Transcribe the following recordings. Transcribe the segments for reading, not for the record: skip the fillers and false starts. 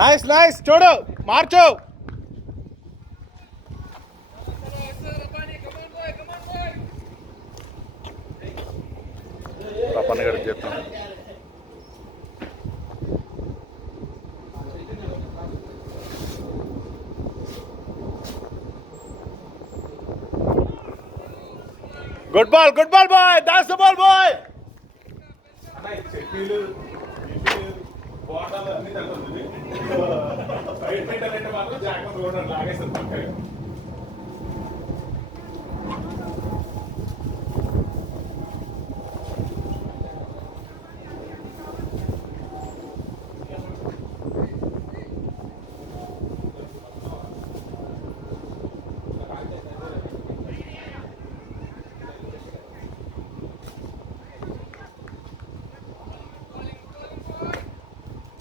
Nice nice చూడు మార్చు. తప్పని గడికి చెప్తాను. Good ball boy, that's the ball boy.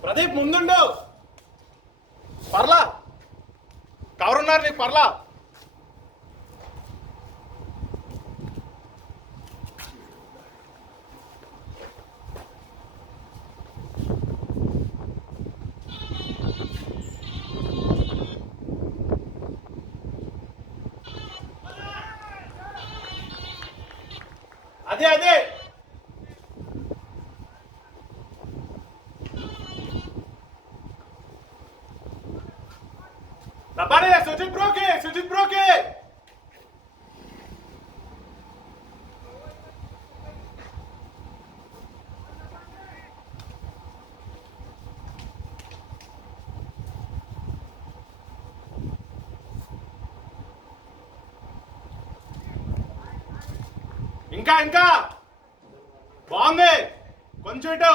Pradeep ముందుండు, పర్లా కవర్ ఉన్నారు నీకు, పర్లా. అదే అదే Rabane, Sujit Broke. ఇంకా బాగుంది, కొంచెం ఇటు.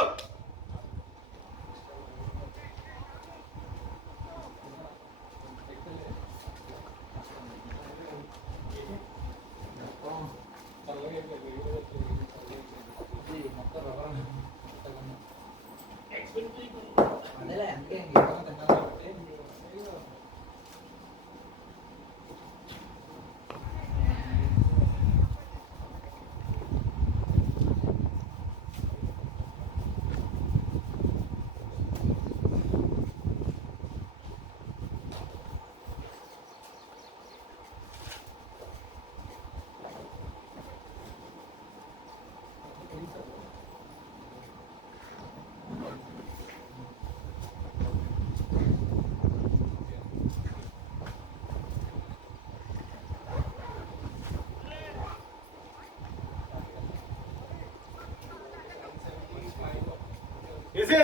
Easy.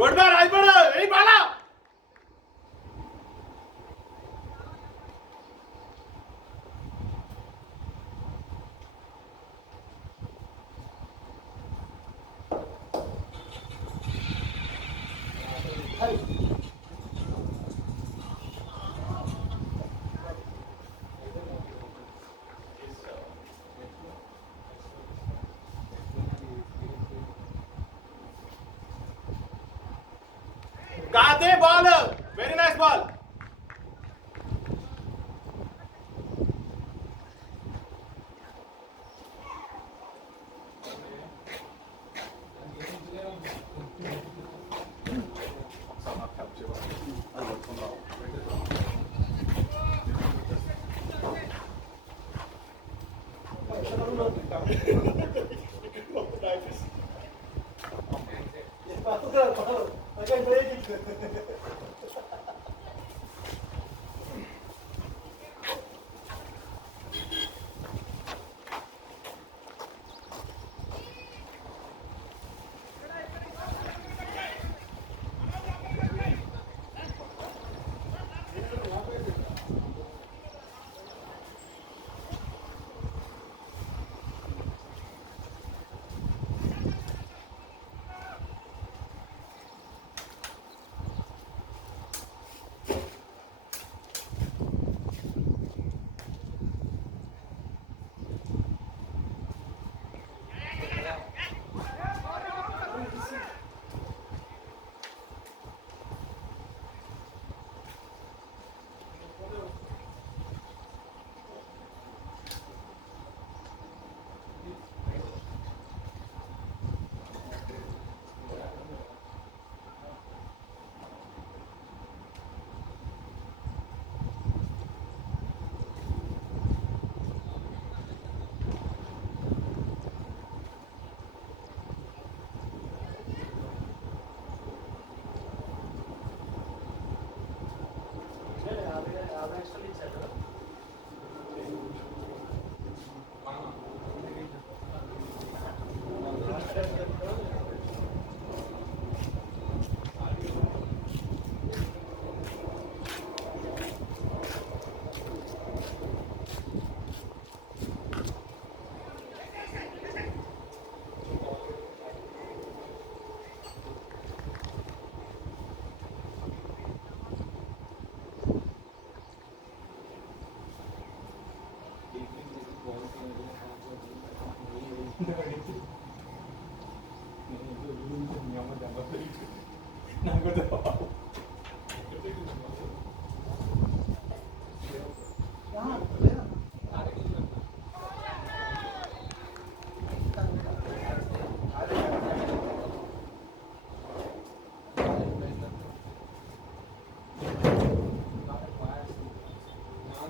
Good ball, hey bala. Got the ball, very nice ball.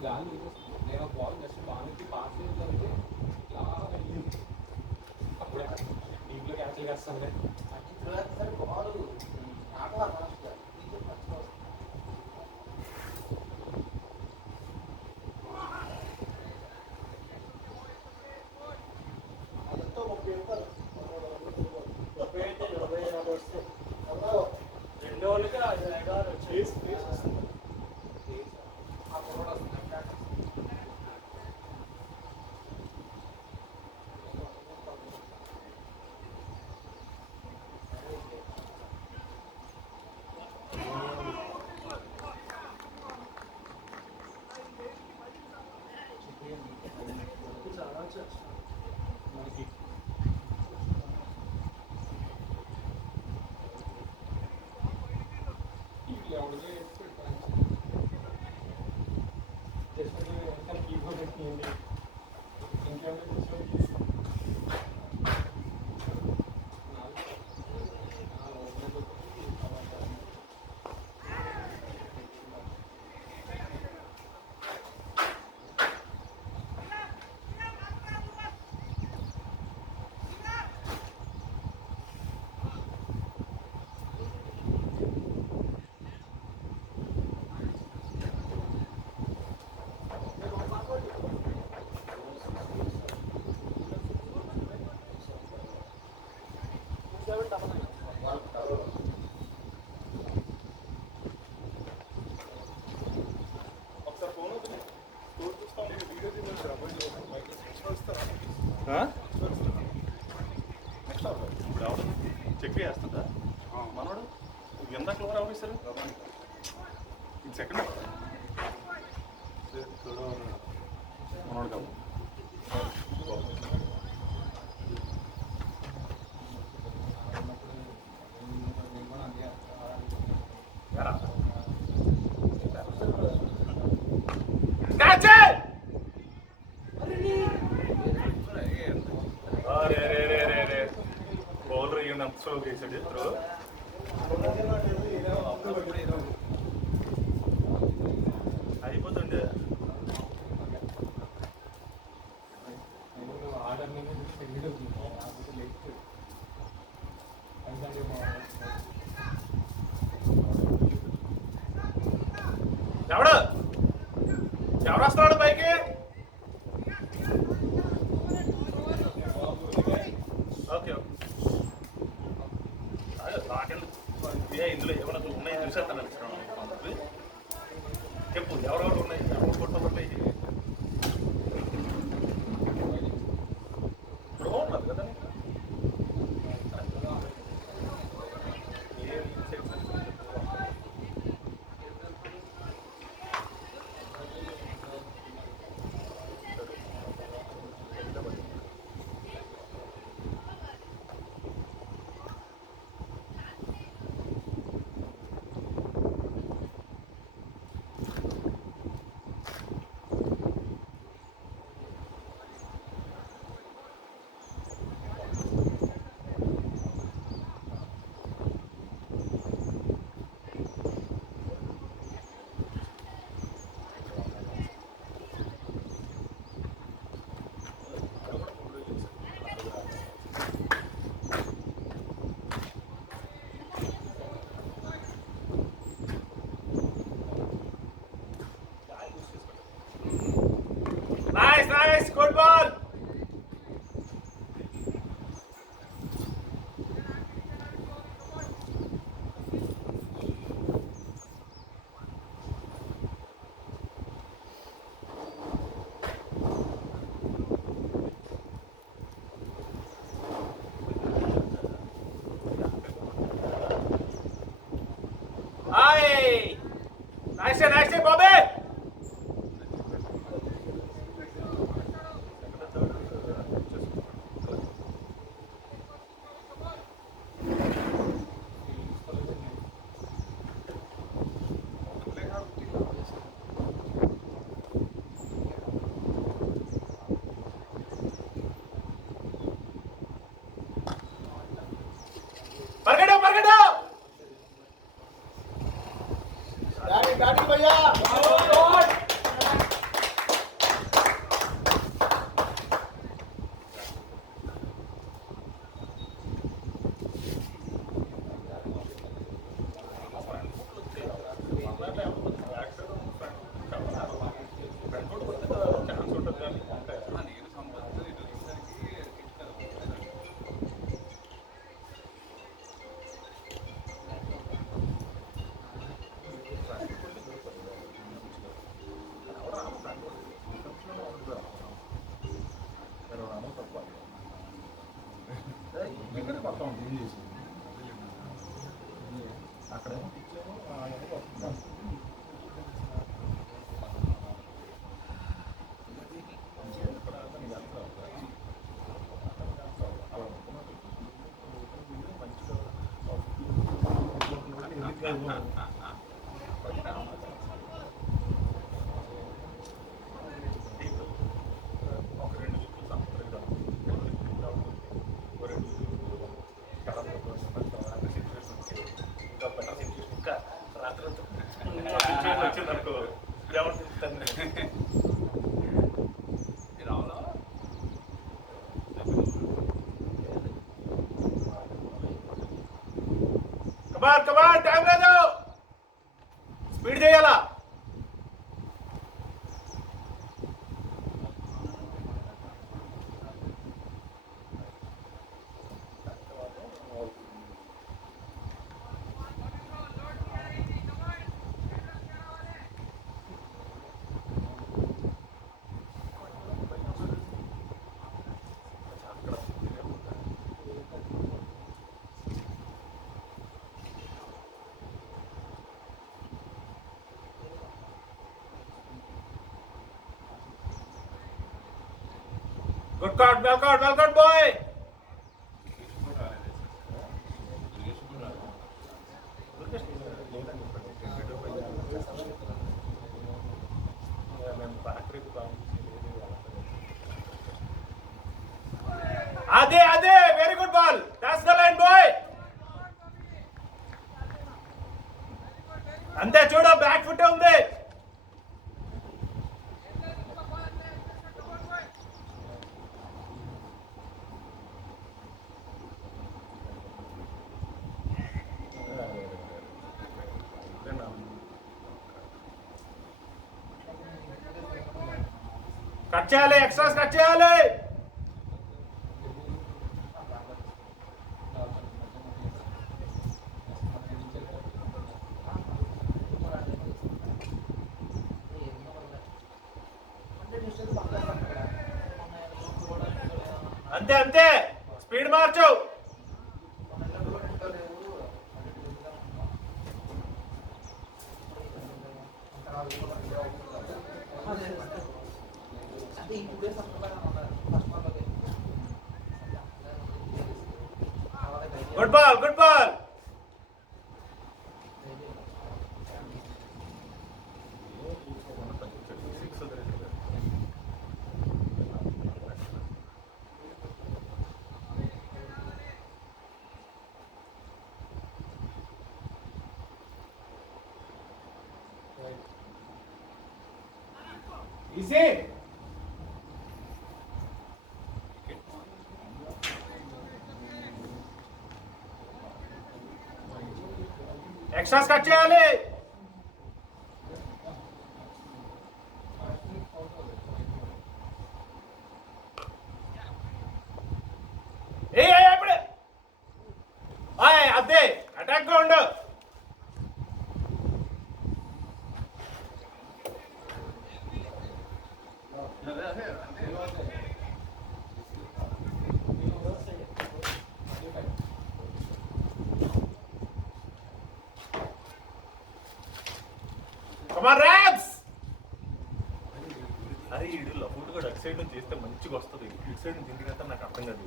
గాలి నేను బాల్ జస్ట్ బాల్కి పాస్ చేయగలిగితే ఇలా వెళ్ళింది. అప్పుడే ఇంట్లో క్యాన్సిల్ చేస్తాను బాల్ అదంతా 30 ఉంటారు. 40 వస్తే రెండో వాళ్ళకి 5 వచ్చేసి వస్తుంది. ఆ పొరపాటు వస్తుంది. చాలా చేస్తాం. మనకి ఇవి ఎవరిదో వేసి పెట్టాను. జస్ట్ కీబోర్డ్ ఎక్కింది ఇంకేమైనా తీస్తాం. ఒకసారి ఫోన్ అవుతుంది స్టోర్ చూస్తాం వీడియో నెక్స్ట్ అవర్ చెక్ చేస్తుందా మనోడు ఎంత క్లోర్ ఆఫీసర్ ఇది సెకండ్ మనోడు కాదు బౌలర్ ఎంత స్లో చేసాడు ఇద్దరు అయిపోతుండే ఆర్డర్ మీద పెళ్ళి లేట్ ఎవడు ఎవరు వస్తున్నాడు పైకి ఓకే ఇందులో ఏమైనా ఉన్నాయి చూసేస్తాను చెప్పు ఎవరెవరు ఉన్నాయి ఎవరు కొట్టుకుంటాయి ఇప్పుడు బాగున్నారు కదా అక్కడ కమాన్ కమాన్ టైం లేదు స్పీడ్ చేయాలా good card well card boy అదే very good ball that's the line boy అంతే చూడు బ్యాక్ ఫుట్ ఉంది కట్ చేయాలి ఎక్స్ట్రాస్ కట్ చేయాలి అంతే స్పీడ్ మార్చు good ball easy extras cut చేయాలి ఇప్పుడు అదే అటాక్ గా ఉండు అరే ఇడు లఫూట్ కూడా అటు సైడ్ నుంచి చేస్తే మంచిగా వస్తుంది ఇటు సైడ్ నుంచి ఇంటికంతా నాకు అర్థం కాదు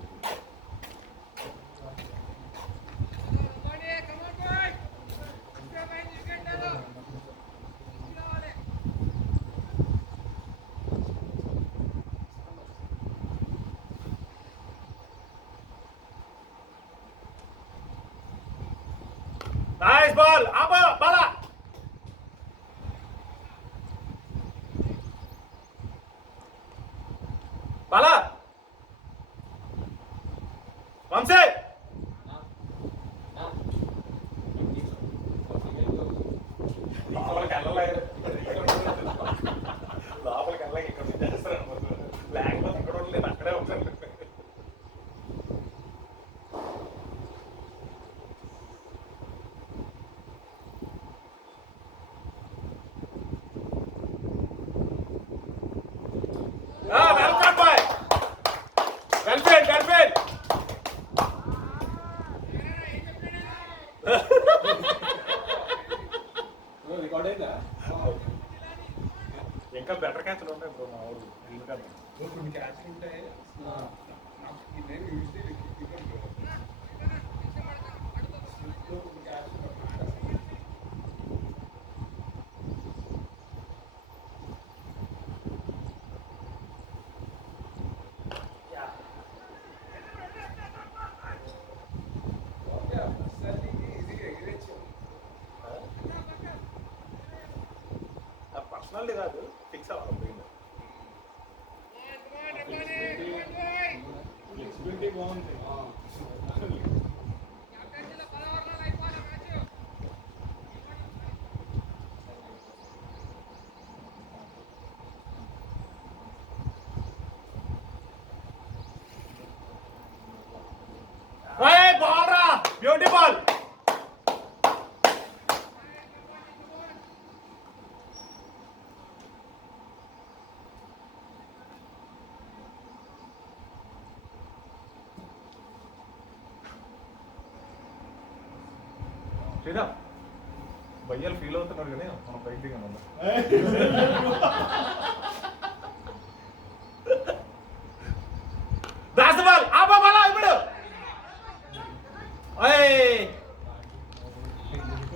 నైస్ బాల్ బాలా బాలా వంశీ లోపలికి వెళ్ళలేదు లోపలికి వెళ్ళలేక ఇక్కడ నుంచి చేస్తారు లేకపోతే ఇక్కడ ఉండలేదు అక్కడే ఉంటాను వెల్కమ్ బాయ్ ఇంకా బెటర్ క్యాచ్లు ఉన్నాయి బ్రో మా ఊరు ఎందుకంటే కొన్ని క్యాచ్లు ఉంటాయి నాకు ఈ నేను యూజువల్లీ క్రికెట్ కొన్ని క్యాచ్లు పర్సనల్ కాదు ఫిక్స్ అవ్వాలి బ్రెయిన్ ఫ్లెక్సిబిలిటీ బాగుంది బాల్ రా బ్యూటీ బాల్ శ్రీరామ్ భయ్యాలు ఫీల్ అవుతున్నారు కానీ మనం బయట దిగాను దాసబాల్ ఆపా బాలా ఇప్పుడు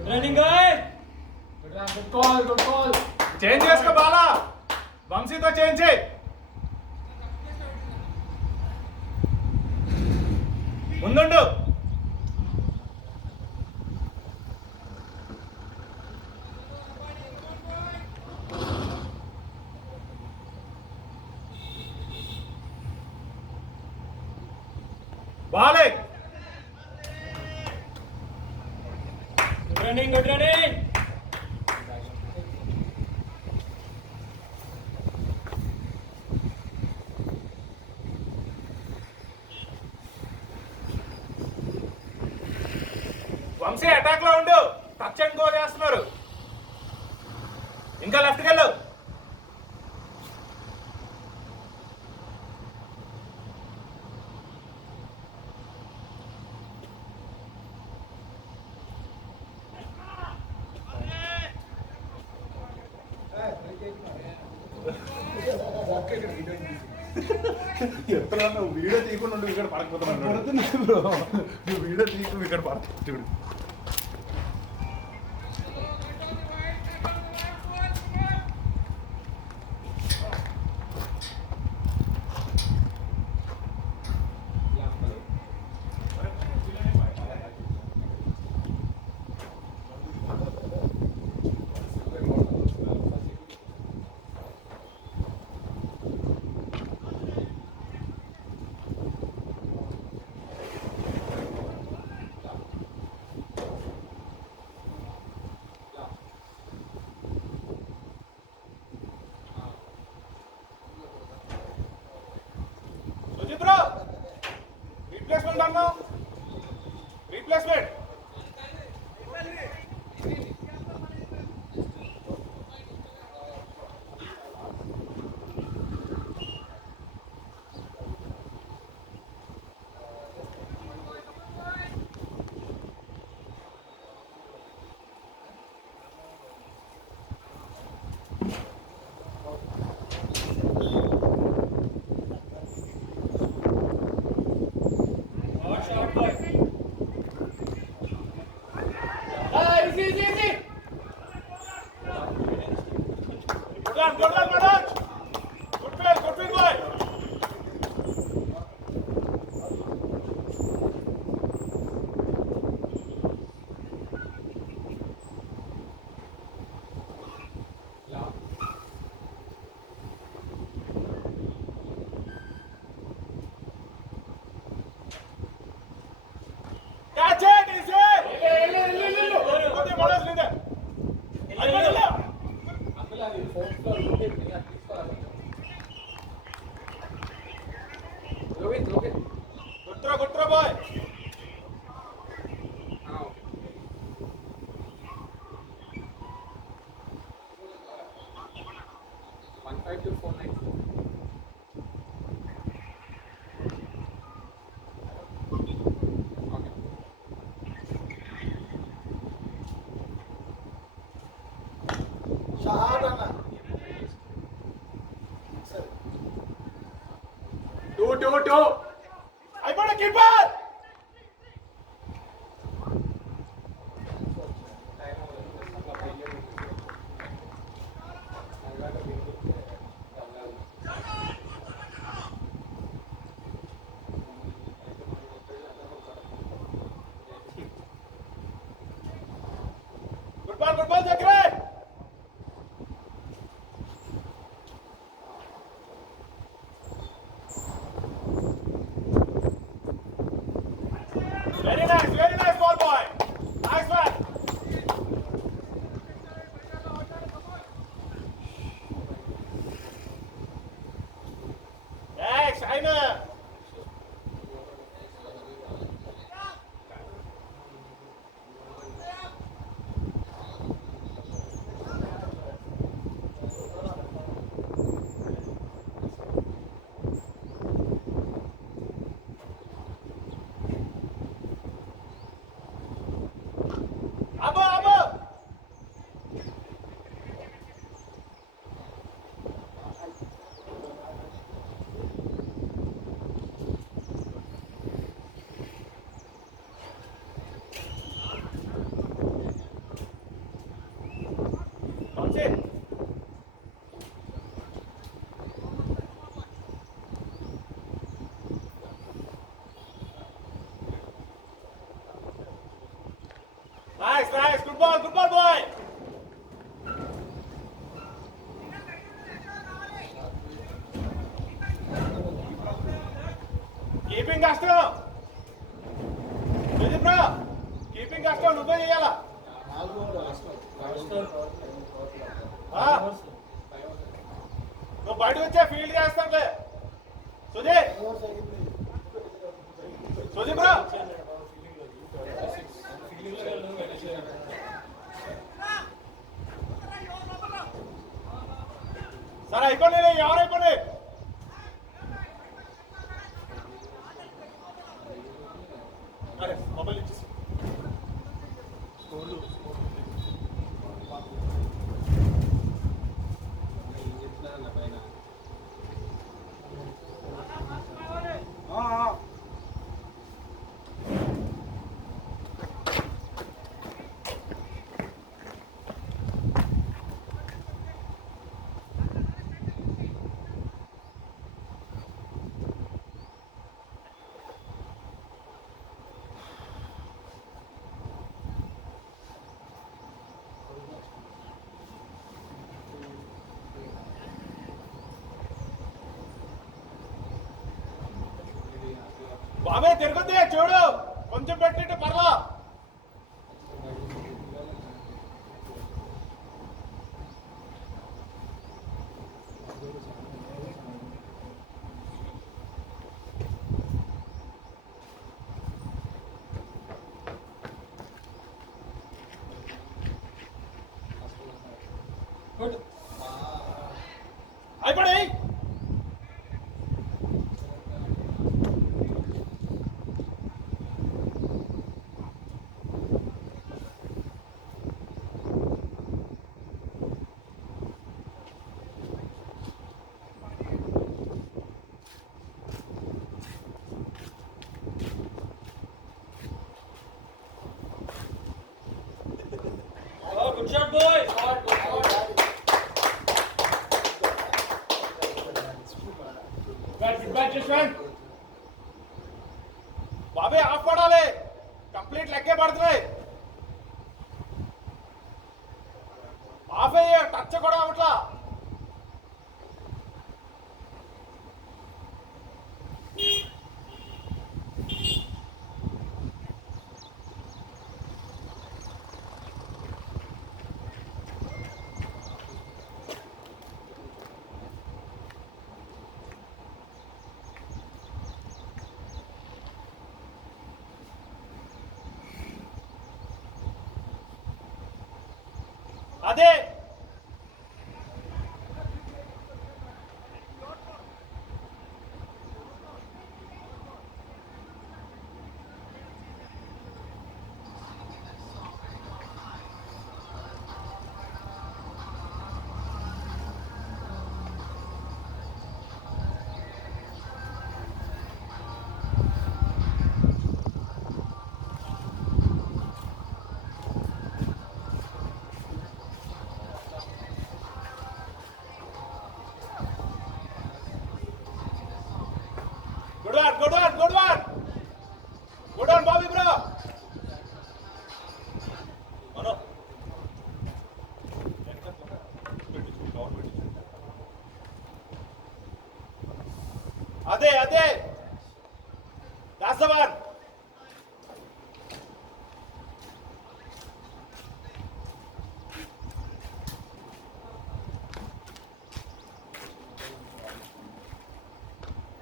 రన్నింగ్ గుడ్ కాల్ చేంజ్ చేసుకో బాలా వంశీతో చేంజ్ చేయి ముందుండు బాలే గుడ్ రన్నింగ్ వంశీ అటాక్ లో ఉండు టచ్ అండ్ గో చేస్తున్నారు ఇంకా లెఫ్ట్కి వెళ్ళు ఎత్తనా నువ్వు వీడియో తీయకుండా ఉండి ఇక్కడ పడకపోతున్నాడు నువ్వు వీడియో తీయకుండా ఇక్కడ పడతాడు రీప్లేస్మెంట్ అన్నా రీప్లేస్మెంట్ Good boy. 15249. షహాద్ అన్న టూ అయిపోయిన కీపర్ గుడ్ బాల్ దగ్గర very nice ball boy, nice one. Next Aina. Abo. That's it. Nice, good ball boy. Keeping కష్టం ఇది బ్రో కీపింగ్ కష్టం నువ్వే చేయాలా నువ్వు బయటకు వచ్చే ఫీల్డ్ చేస్తానులే సుధీ బ్రో సరే అయిపోయి ఎవరైపోయి అరే మొబైల్ ఇచ్చేసి బాబే తిరుగుద్ది చూడు కొంచెం పెట్టిట్టు పర్లా అయిపోయి Good shot, boys. Good just run. బాబే ఆఫ్ పడాలి కంప్లీట్ లెక్కే పడుతున్నాయి ఆఫ్ అయ్యే టచ్ కూడా అవట్లా అదే Good one, Bobby bro. Mano. Ade. That's the one.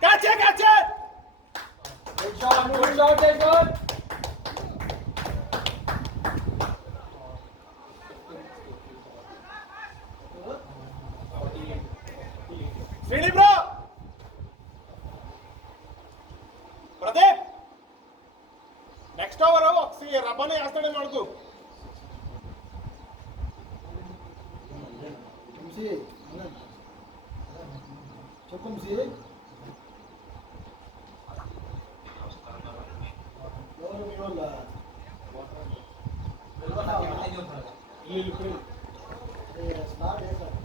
Catch it! Good shot, take one. Srini bro. Pradeep. Next over రబ్బని వేస్తాడేమో అడుగు. చెప్పండి ఎవరు మీ వాళ్ళ స్టార్ట్ చేశారు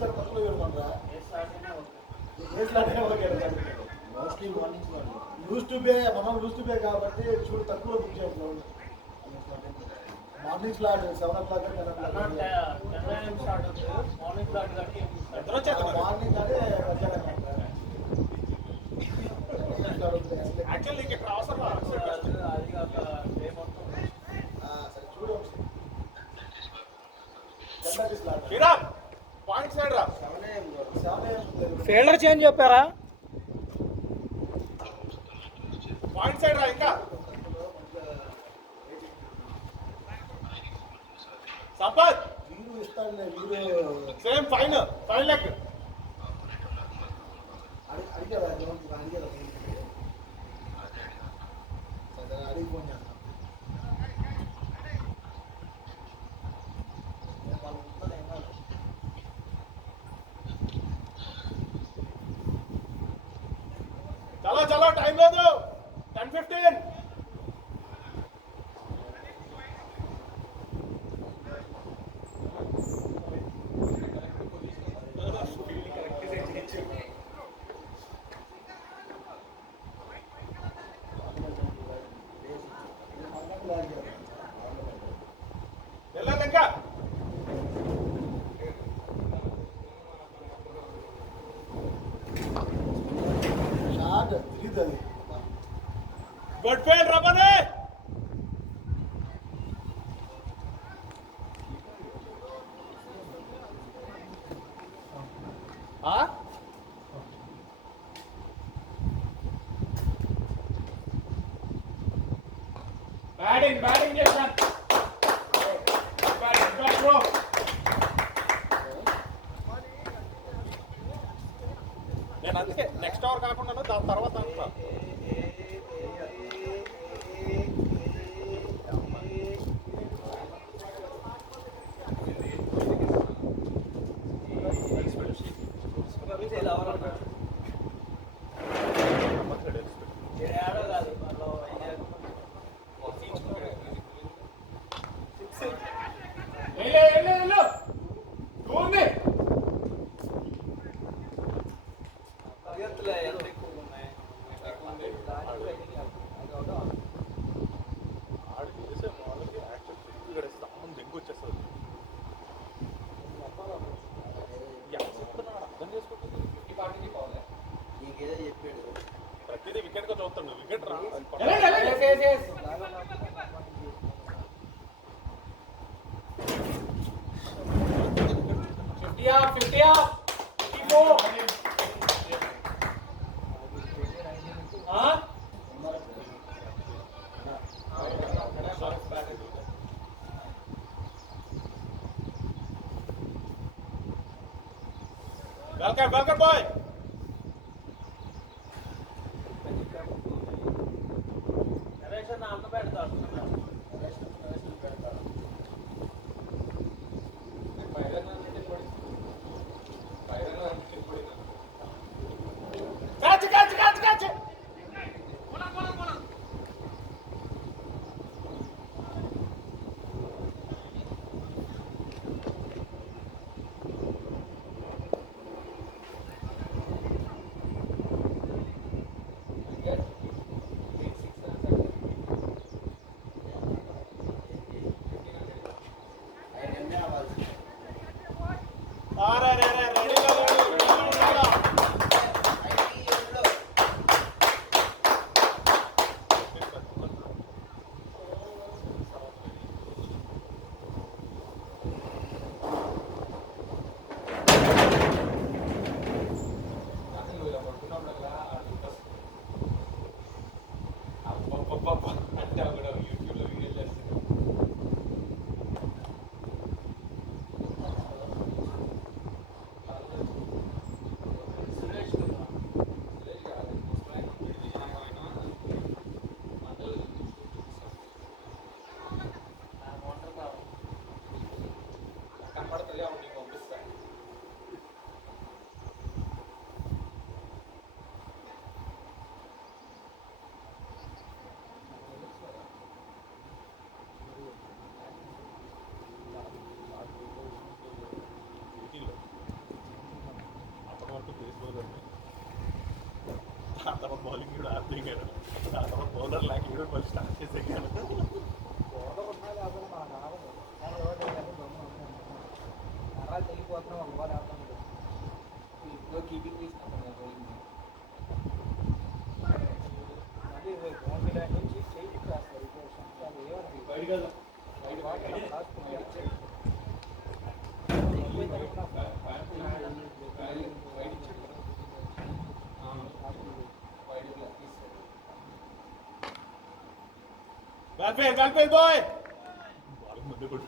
సార్ తక్కువ పెడతాండ్రా mostly morning loose to be కాబట్టి చూడు తక్కువ బుక్ చేస్తున్నాం మార్నింగ్ స్లాట్ 7 o'clock మార్నింగ్ అదే యాక్చువల్లీ ఇక్కడ అవసరం శ్రీరామ్ పాయింట్ సైడ్ రా. ఫీల్డర్ చేంజ్ చెప్పారా? పాయింట్ సైడ్ రా ఇంకా. సంపత్ వీరు ఇస్తాడులే వీరు సేమ్ ఫైన్ లెగ్. అడిగారా అడిగి ఫోన్ చేస్తాం చలో టైం లేదు. 10:15. వెళ్ళాలి ఇంకా. షార్ట్ తిరుగుతుంది గుడ్ ఫీల్డ్ రబ్బనే. బ్యాటింగ్ చేశాను. నేను అందుకే నెక్స్ట్ ఓవర్ కాకుండా దాని తర్వాత అంటున్నా. వెళ్ళు. చూడండి ప్రతిదీ వికెట్ గా చూస్తాను. వికెట్ రా. Welcome boy. Catch it. నువ్వు ఇలా పడుకున్నప్పుడల్లా అబ్బబ్బబ్బబ్బ అంటే అక్కడ యూట్యూబ్లో వీడియో చేస్తాను. కనపడుతుంది నీకు పంపిస్తాను. అప్పటి వరకు తీసుకోదండి ఆ తర్వాత బౌలింగ్ కూడా ఆడిపోయాడు. ఆ తర్వాత బౌలర్ లేక కూడా మళ్ళీ స్టార్ట్ చేసేగాను. తెలిగిపోతున్నాం అమ్మవారు ఆడుతున్నాం. ఇప్పుడు కీపింగ్ తీసుకుంటాను నుంచి చేయి చేస్తారు. బయట కదా Galpin boy! Bowling ముందు కూడా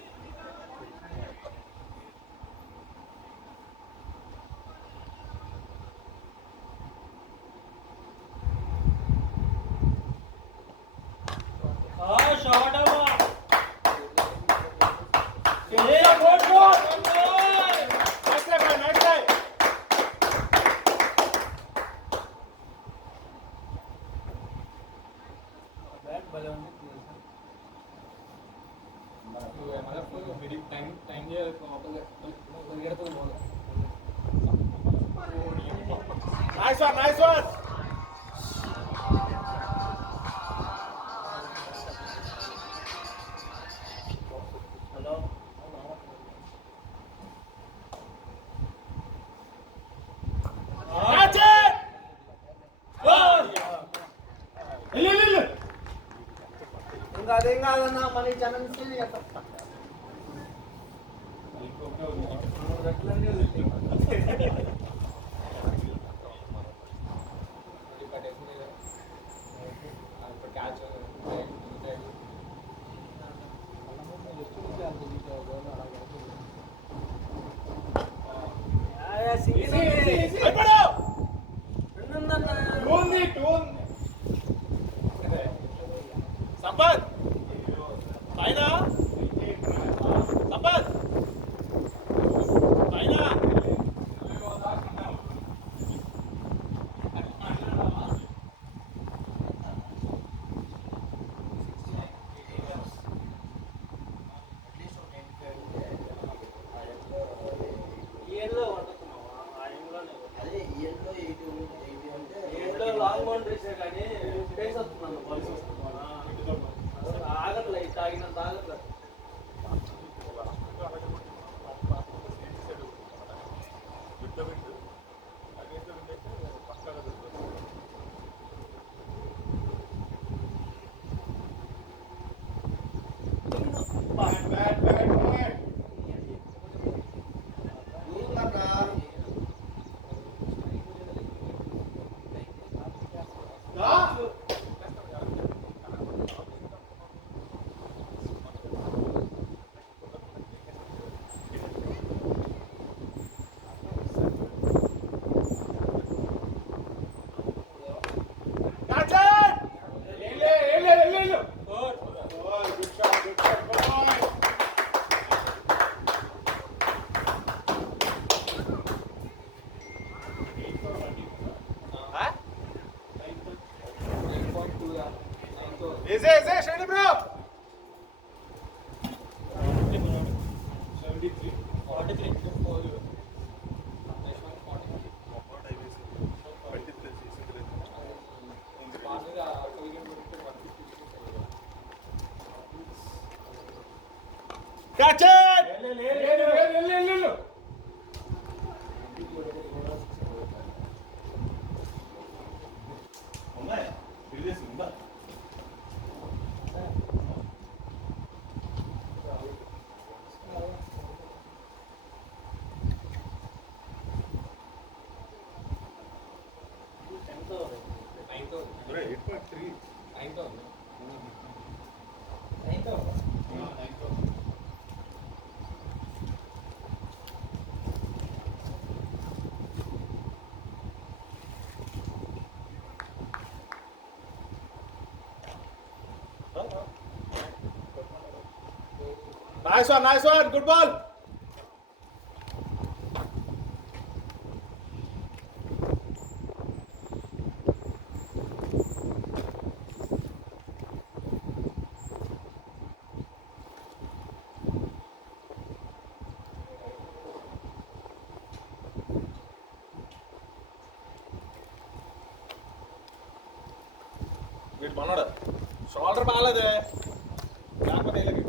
టైం చేయాలి. Nice one, nice one! Catch it! ఇంకా అదేం కాదన్నా మళ్ళీ జనం క్యాచ్ సంపత్ పైన సంపత్ పైన లాంగ్ బౌండరీస్ కానీ స్పేస్ వస్తున్నాను బాల్స్ ఆగట్లే తాగినంత ఆగట్లే. Shady bro! 73, 43, 4. Catch it! Nice one. Good ball. వీడు మనోడు షోల్డర్ బాగాలేదే లేకపోతే ఇలాగే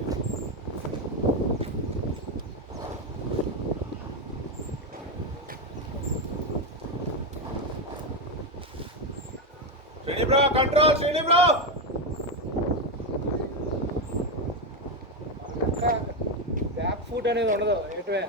Srini bro control Srini bro back foot అనేది ఉండదు ఏంటంటే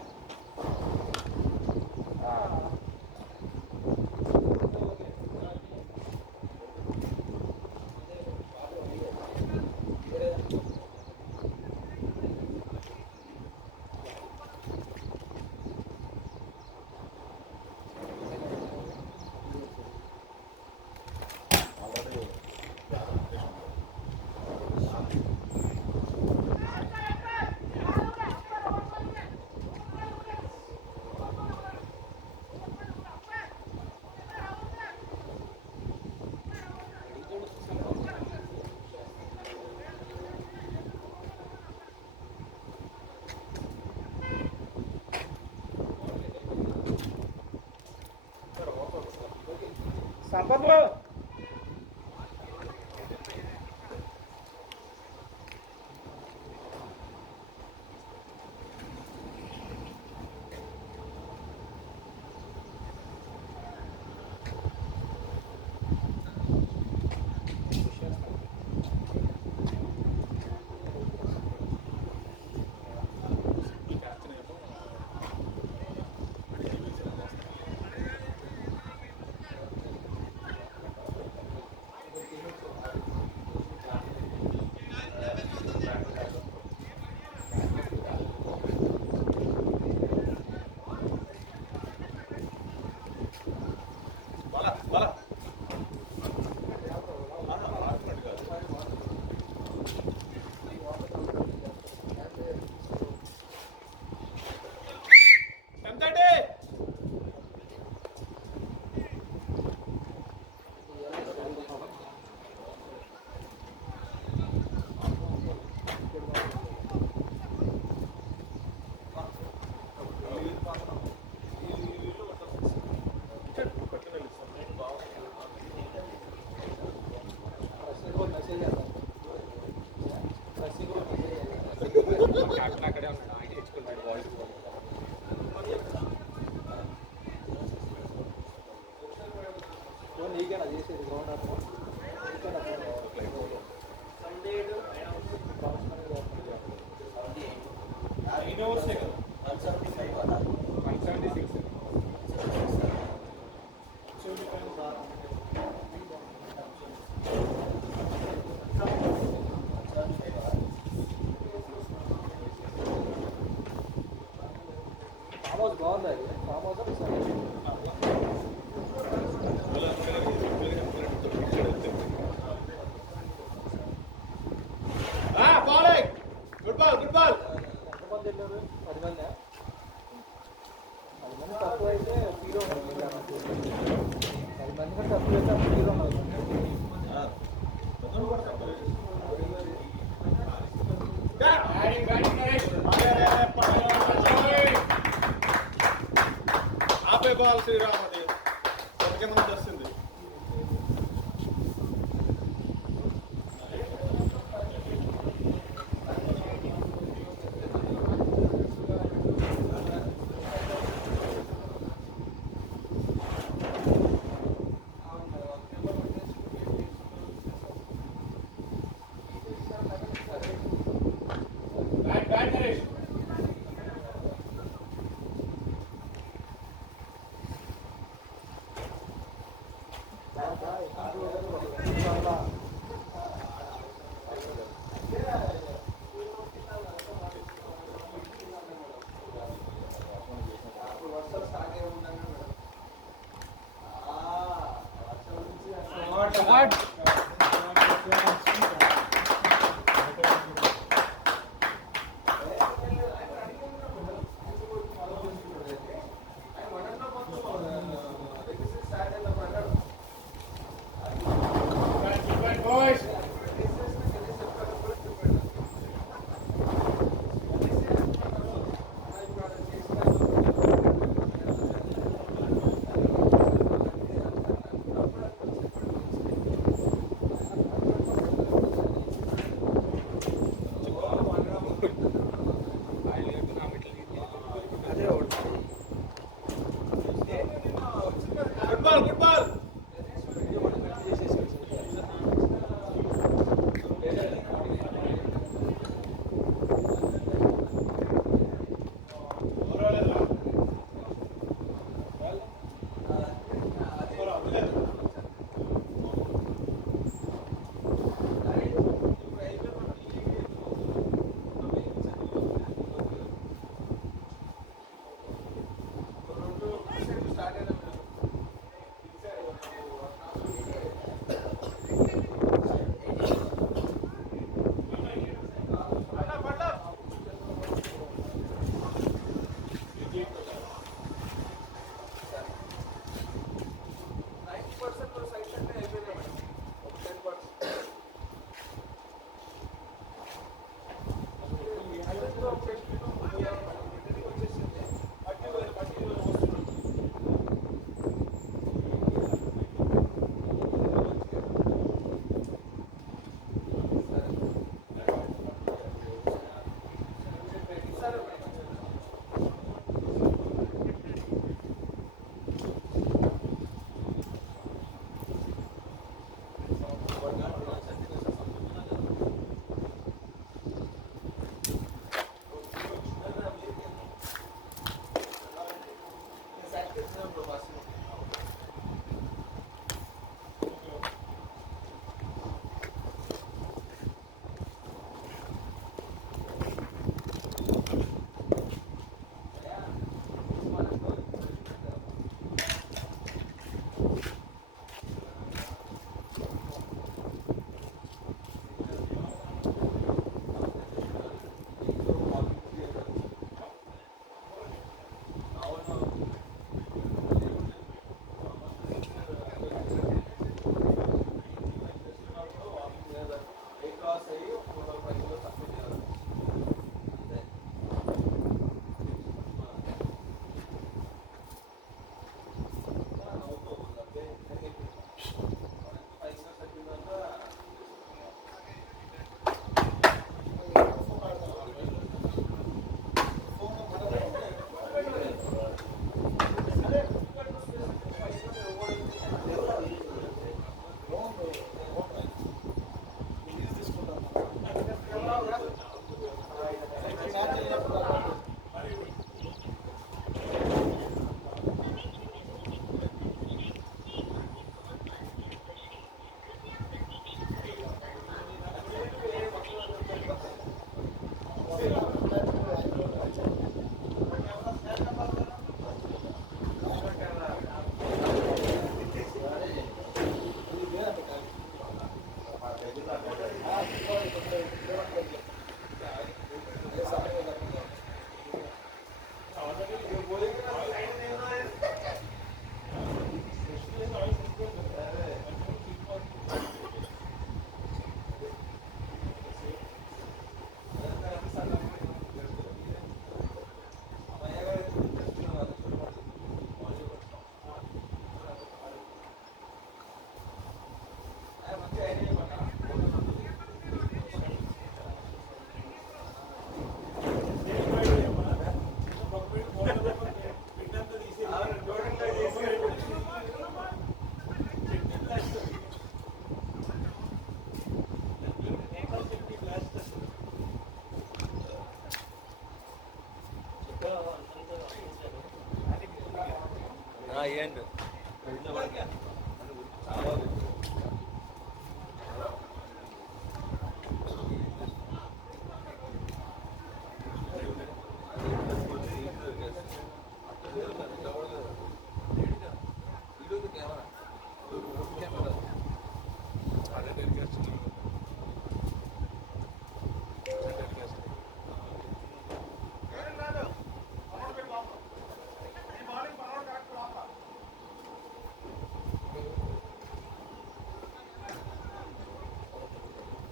సంపత్లో అక్కడే ఉన్నాడు ఆయన తెచ్చుకున్నాడు బాయ్స్ నీకేనా చేసేది గ్రౌండ్ బాగుంది ఫామ్ హౌస్ గుడ్ బాల్ ఎంతమంది వెళ్ళారు 10 మంది 10 మంది తక్కువ అయితే హీరో 10 మంది కంటే తక్కువ అయితే అప్పుడు హీరో ఆపే బాల్ శ్రీరామ్ అది ఒకే మంది వస్తుంది What? ఏంటి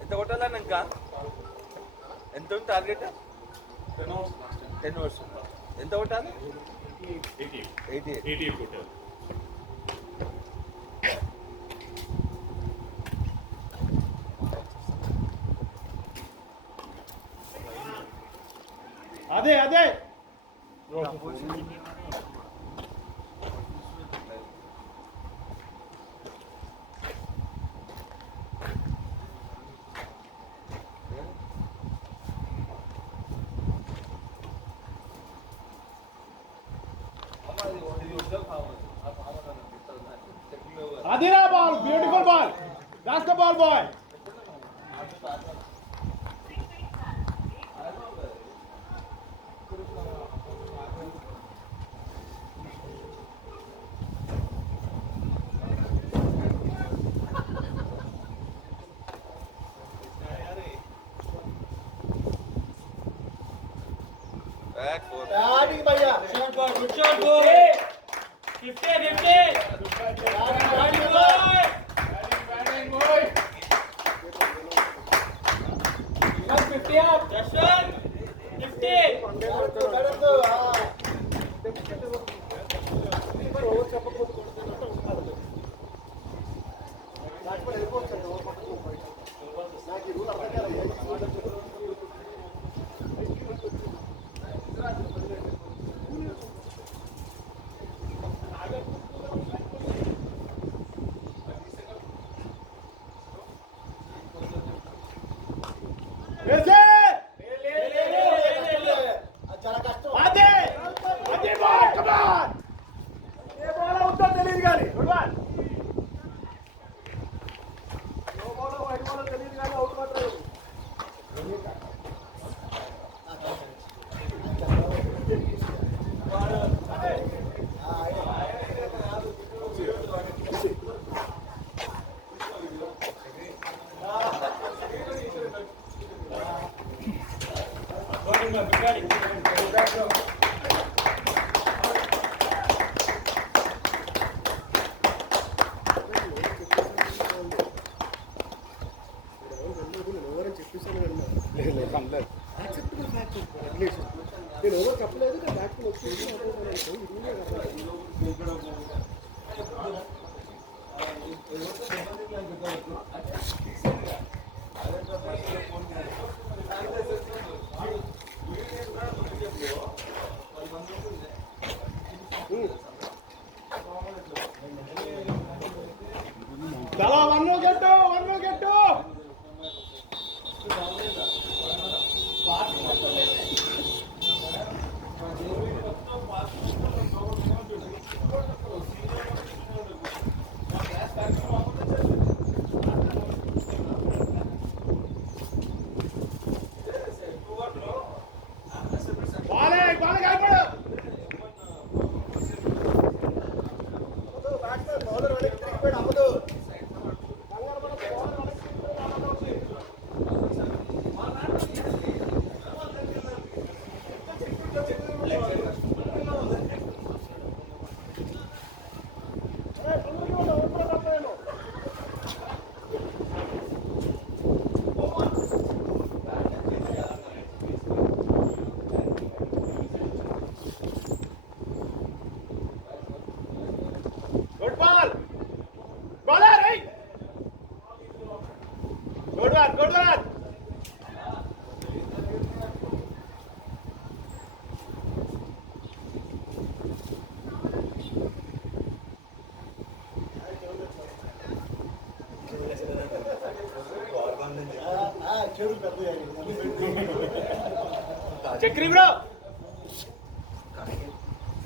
ఎంత కొట్టాలని ఇంకా ఎంత ఉంది target 10 hours last time. 10 hours ఎంత కొట్టాలి 88. 88 88 కొట్టారు. అదే అదే అదిరా ball beautiful ball that's the ball boy back four batting భయ్యా good shot boy 50 batting boy batting boy 50 up Darshan 50 చాలా కష్టం అదే అదే బాల్ కమ్ ఆన్ ఏ బాల్ అవుతుందో తెలియదు కానీ good ball no ball wide ball తెలియదు కానీ అవుట్ మాత్రం నేను ఎవరు చెప్పలేదు బ్యాక్ వచ్చేసి చాలా వన్ గెట్టు Good one. Chakri bro.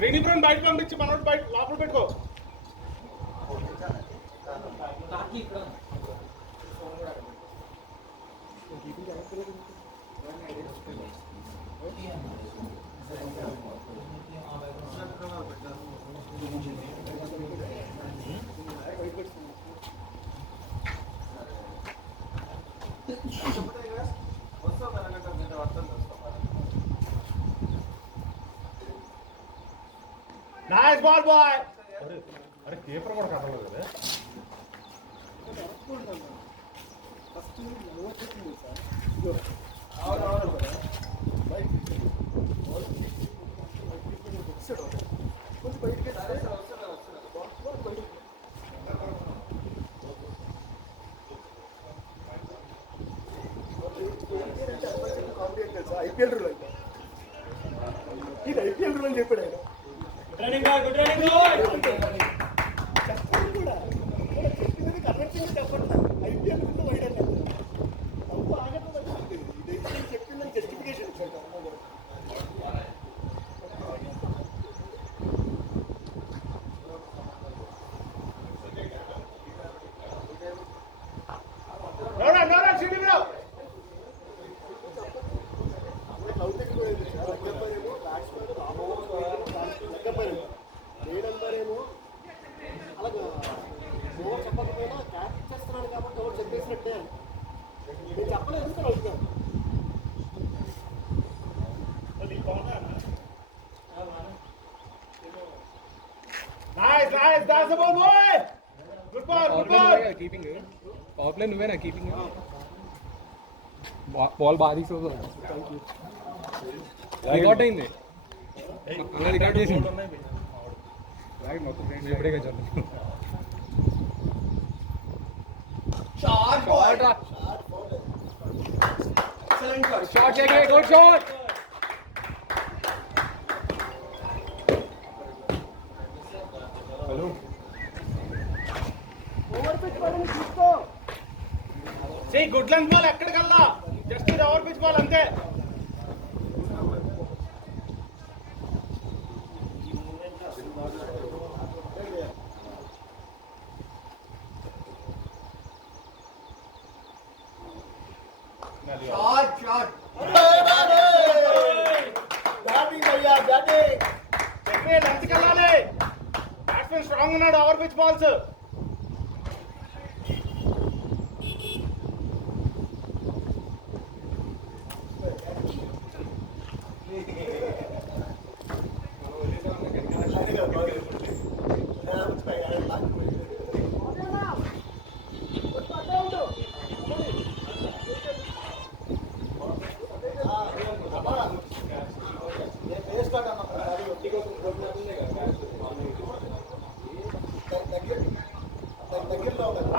శ్రీనిపురం బయట పంపించి మనోడు బయట లోపల పెట్టుకో. కాకి ఇక్కడ నైస్ బాల్ బాయ్. అరే కీపర్ కూడా కదలలేదు కదా. ఐపీఎల్ రూల్ అయితే ఇది ఐపీఎల్ రూల్ అని చెప్పాడు ఆయన. గుడ్ రన్నింగ్ గుడ్ చెప్పాడు కూడా చెప్పింది కన్వర్టింగ్ చెప్పట్లా. ఐపీఎల్ రూల్ వైడ్ అన్నారు తప్పు ఆగట్లేదు. ఇదైతే చెప్పిందని జస్టిఫికేషన్ ఇచ్చాడు. చెప్పకపోయినా క్యాప్ ఇచ్చేస్తున్నాను కాబట్టి ఎవరు చెప్పేసినట్టే నేను చెప్పలేదు. ఎందుకు అవుతున్నాను కీపింగ్ పవర్ ప్లే నువ్వేనా కీపింగ్ బాల్ బాగా తీసుకో రికార్డ్ అయింది అలా రికార్డ్ చేసింది ఇప్పుడే కదా షాట్ చేయగలిగే good shot hello over pitch ball తీసుకో. గుడ్ లెంత్ బాల్ ఎక్కడికల్లా జస్ట్ ఇది ఓవర్ పిచ్ బాల్ అంతే. షాట్ షాట్ బ్యాటింగ్ అయ్యా బ్యాటింగ్. లెంత్ కెళ్ళాలి. బ్యాట్స్మెన్ స్ట్రాంగ్ ఉన్నాడు. ఓవర్ పిచ్ బాల్స్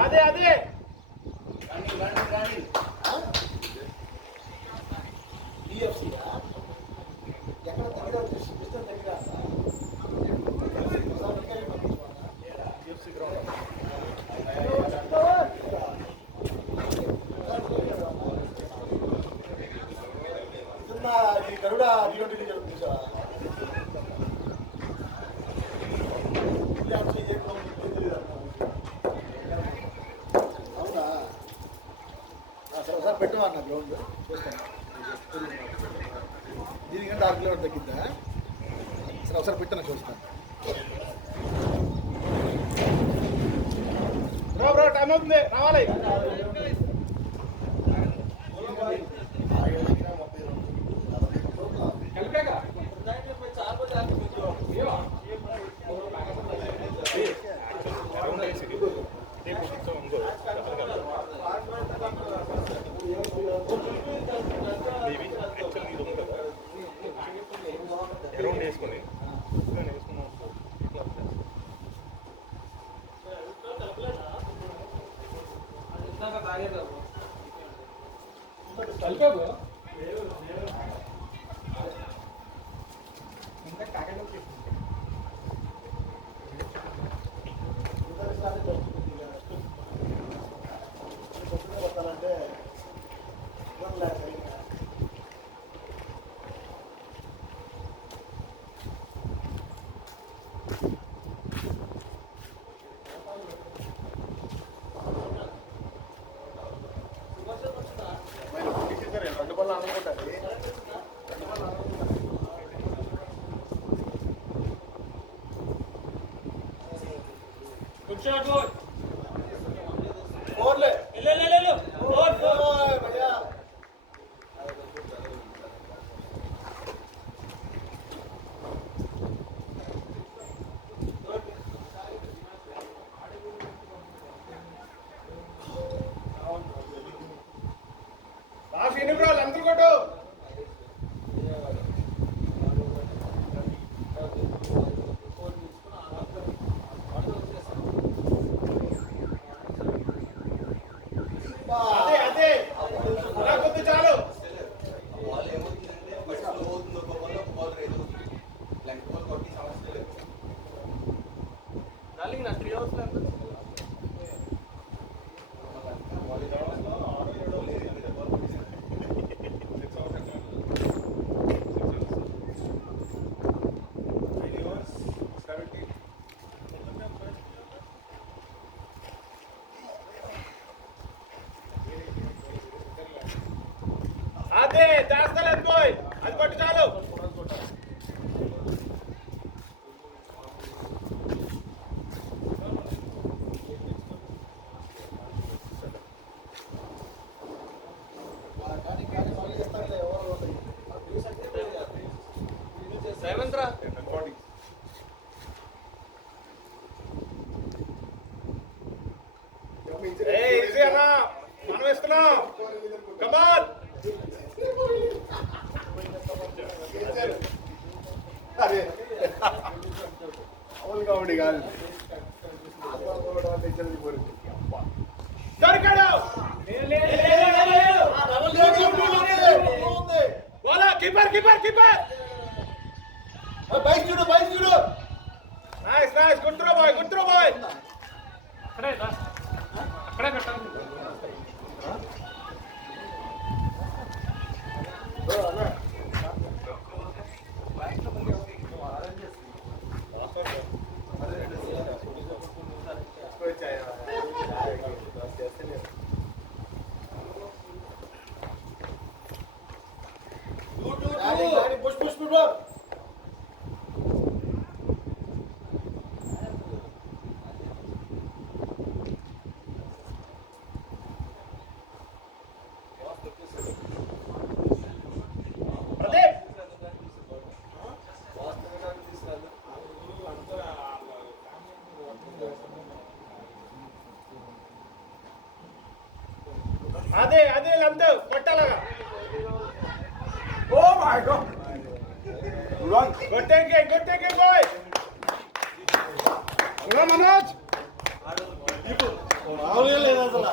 అదే అదే ఎక్కడ దగ్గర దగ్గర ఈ గరుడ టీ20 జరుగుతుంది సార్. అవునా సరే ఒకసారి పెట్టమన్నా గ్రౌండ్ చూస్తాను. దీనికంటే 6 కిలోమీటర్ తగ్గిద్దా? సరే ఒకసారి పెట్టాను చూస్తాను. బ్రో టైం అవుతుంది రావాలి. అరౌండ్ వేసుకొని రెండు పనులు అనుకుంటారు. ఫోర్లే భయ్యా. లాస్ట్ ఎన్ని బ్రో అందరూ కొట్టు. అదే అదే అలా కొద్ది చాలు. అదే దాస్తలేదు పోయ్, అది కొట్టు చాలు. కానీ మళ్ళీ చేస్తారులే ఎవరు ఒకటి. రేవంత్రా ఏయ్ ఈజీ అన్న, మనం ఇస్తున్నాం. కమాన్. అరే అవును కాబట్టి కాదు. దొరికాడు. బోలా కీపర్ కీపర్ కీపర్. బైక్ చూడు, బైక్ చూడు. Nice nice, good throw boy, good throw boy. Push push push. Pradeep అదే అదే లంత్ కొట్టాలగా. Oh my god. Good taking boy. Manoj మామూలుగా లేదు అసలు.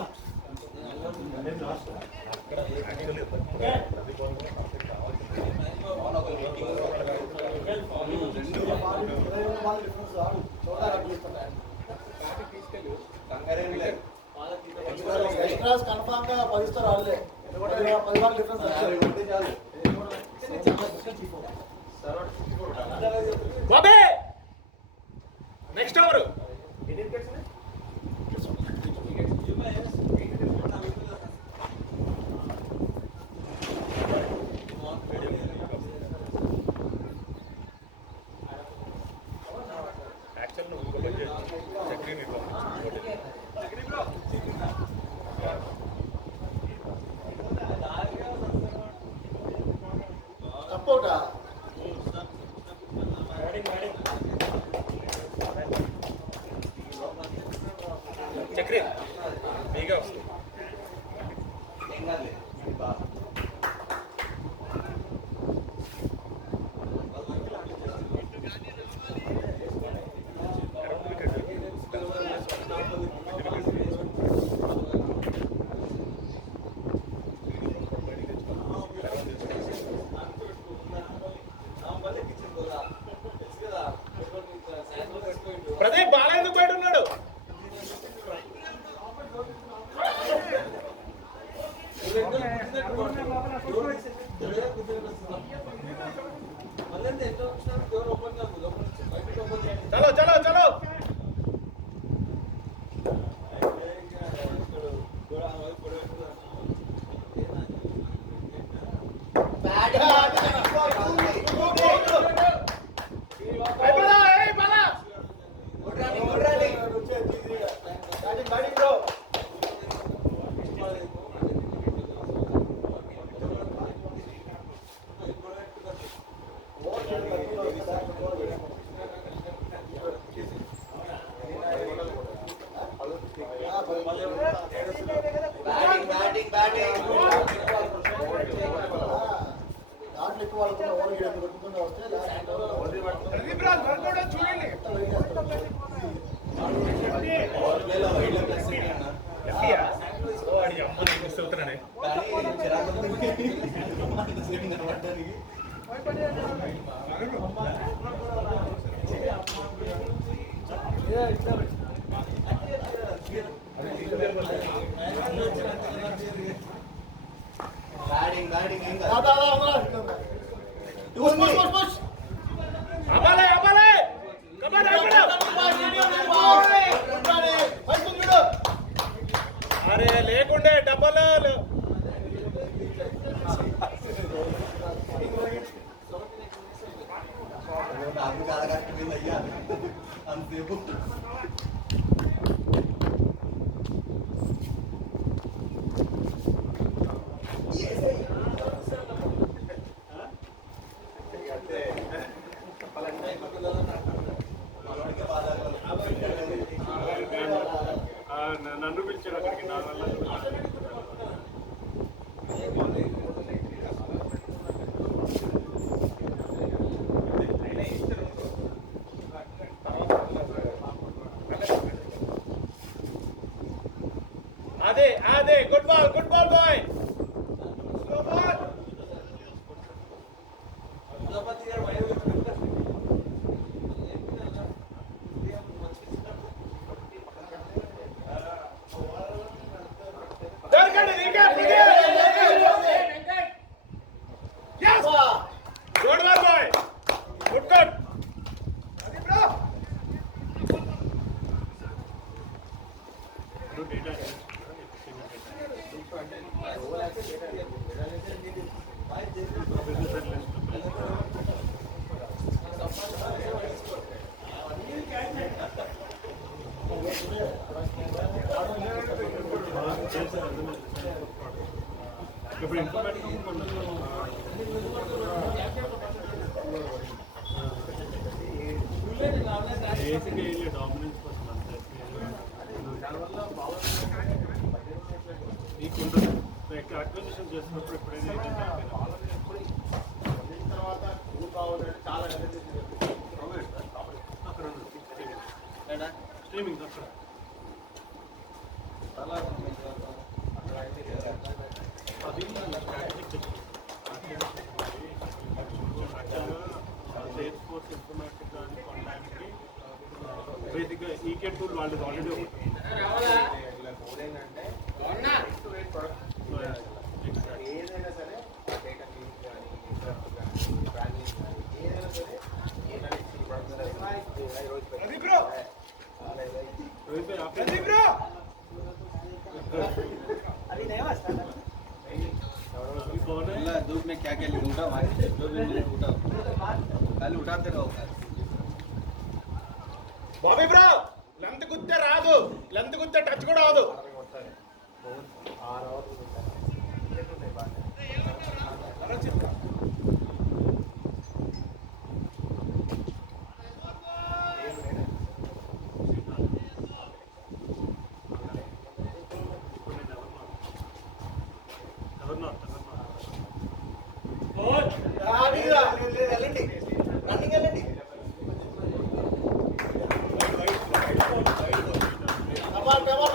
ఎక్స్ట్రాస్ కన్ఫామ్ గా 10 ఇస్తారు వాళ్ళే. 10 వాళ్ళు డిఫరెన్స్ వచ్చారు. బాబే నెక్స్ట్ ఓవర్. తప్పవుటా. చక్రి మీగా వస్తుంది. పవర్ ప్లేలో వైడ్లో ప్లస్ అన్న వాడి అమ్మ మిస్ అవుతున్నానే. కానీ చిరాకు అంతసేపు నిలబడడానికి బ్యాటింగ్ ఇంకా అవ్వాలి అవ్వాలి కమాన్ అరే లేకుండే డబ్బులు నాకు చాలా కష్టమైంది అయ్యా అంతసేపు నన్ను పిలిచాడు అక్కడికి నా వల్ల అదే గుడ్ బాల్ బాయ్ ఇప్పుడు ఇన్ఫర్మేటివ్ బేసిక్గా వెళ్ళి డామినెన్స్ కోసం అంతే దానివల్ల నీకు ఉంటుంది అక్విజిషన్ చేసినప్పుడు ఎప్పుడైనా తర్వాత చాలా అక్కడ స్ట్రీమింగ్ అక్కడ అది సేల్స్ ఫోర్స్ ఇన్ఫర్మేటిక్ కానీ కాంటాక్ట్కి బేసిక్గా ఈకే టూల్ వాళ్ళది ఆల్రెడీ ఒకటి ఏదైనా సరే డేటా లీక్ కానీ బ్రాండింగ్ కానీ ఏదైనా సరే धूप में क्या क्या उठा कल उठाते रहो బాబీ బ్రో లెంత్ గుత్తే రాదు, లెంత్ గుత్తే టచ్ కూడా అవదు.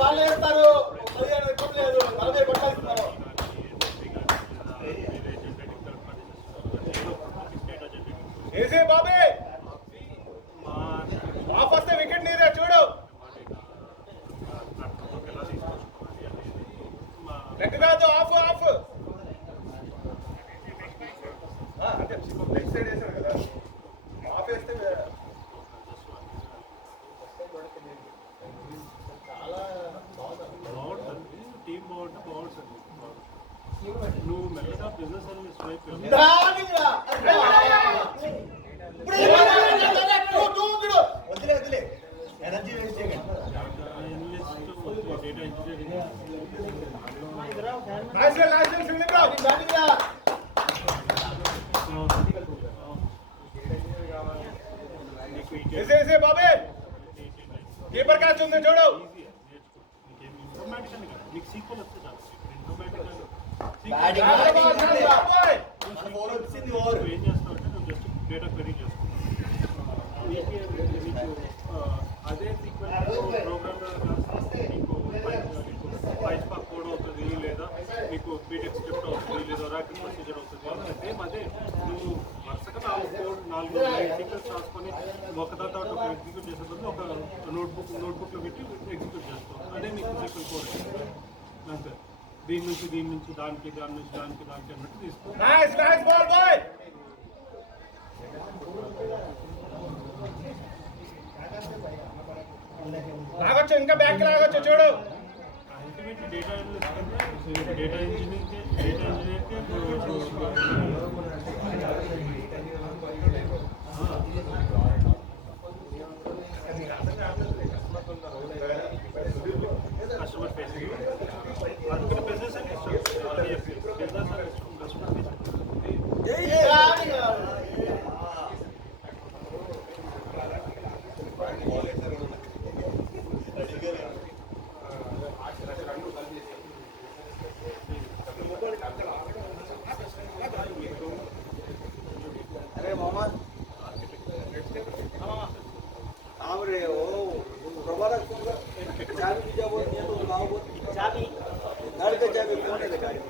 వాళ్ళు వేస్తారు 15 ఎక్కువ లేదు 40 పట్టాల్సినారు. ఏసే బాబే ఆఫ్ వస్తే వికెట్ నీరే చూడు. లెక్క కాదు, ఆఫ్ ఆఫ్ అంటే లెగ్ సైడ్ వేసాడు కదా, ఆఫ్ వేస్తే చాలా బాగుంటుంది. టీం బాగుంటే బాగుంటుంది. నువ్వు మెల్లగా బిజినెస్ సర్వీస్ వైపు వదిలే ఎనర్జీ వేస్ట్ చేయకండి. డేటా ఇంజనీరింగ్ బాబే కీపర్ క్యాచ్ ఉంది చూడు. ఇన్ఫర్మేటిక్ నీకు సీక్వెల్ వస్తే చాలు. నువ్వు ఏం చేస్తావు అంటే నువ్వు జస్ట్ డేటా క్వెరీ చేసుకుంటావు. అదే సీక్వెల్ ప్రోగ్రామ్ నోట్బుక్లో పెట్టి ఎగ్జిక్యూట్ చేస్తాం. అదే మీకు ఫిజికల్ కోడ్ అంతే. దీని నుంచి దానికి దానికి అన్నట్టు తీసుకోండి. రాగొచ్చు, ఇంకా బ్యాక్ రాగొచ్చు చూడు. అల్టిమేట్ డేటా ఇంజనీర్కి కస్టమర్ ఫేసింగ్ అందుకని బిజినెస్ అంటే ఇష్టం. బిజినెస్ అంటే ఇష్టం, కస్టమర్ ఫేసింగ్. अरे मामा हाँ रे ओ प्रभात चाबी भी जब बोलती है तो लाओ बोल चाबी घर के चाबी कौन है गाड़ी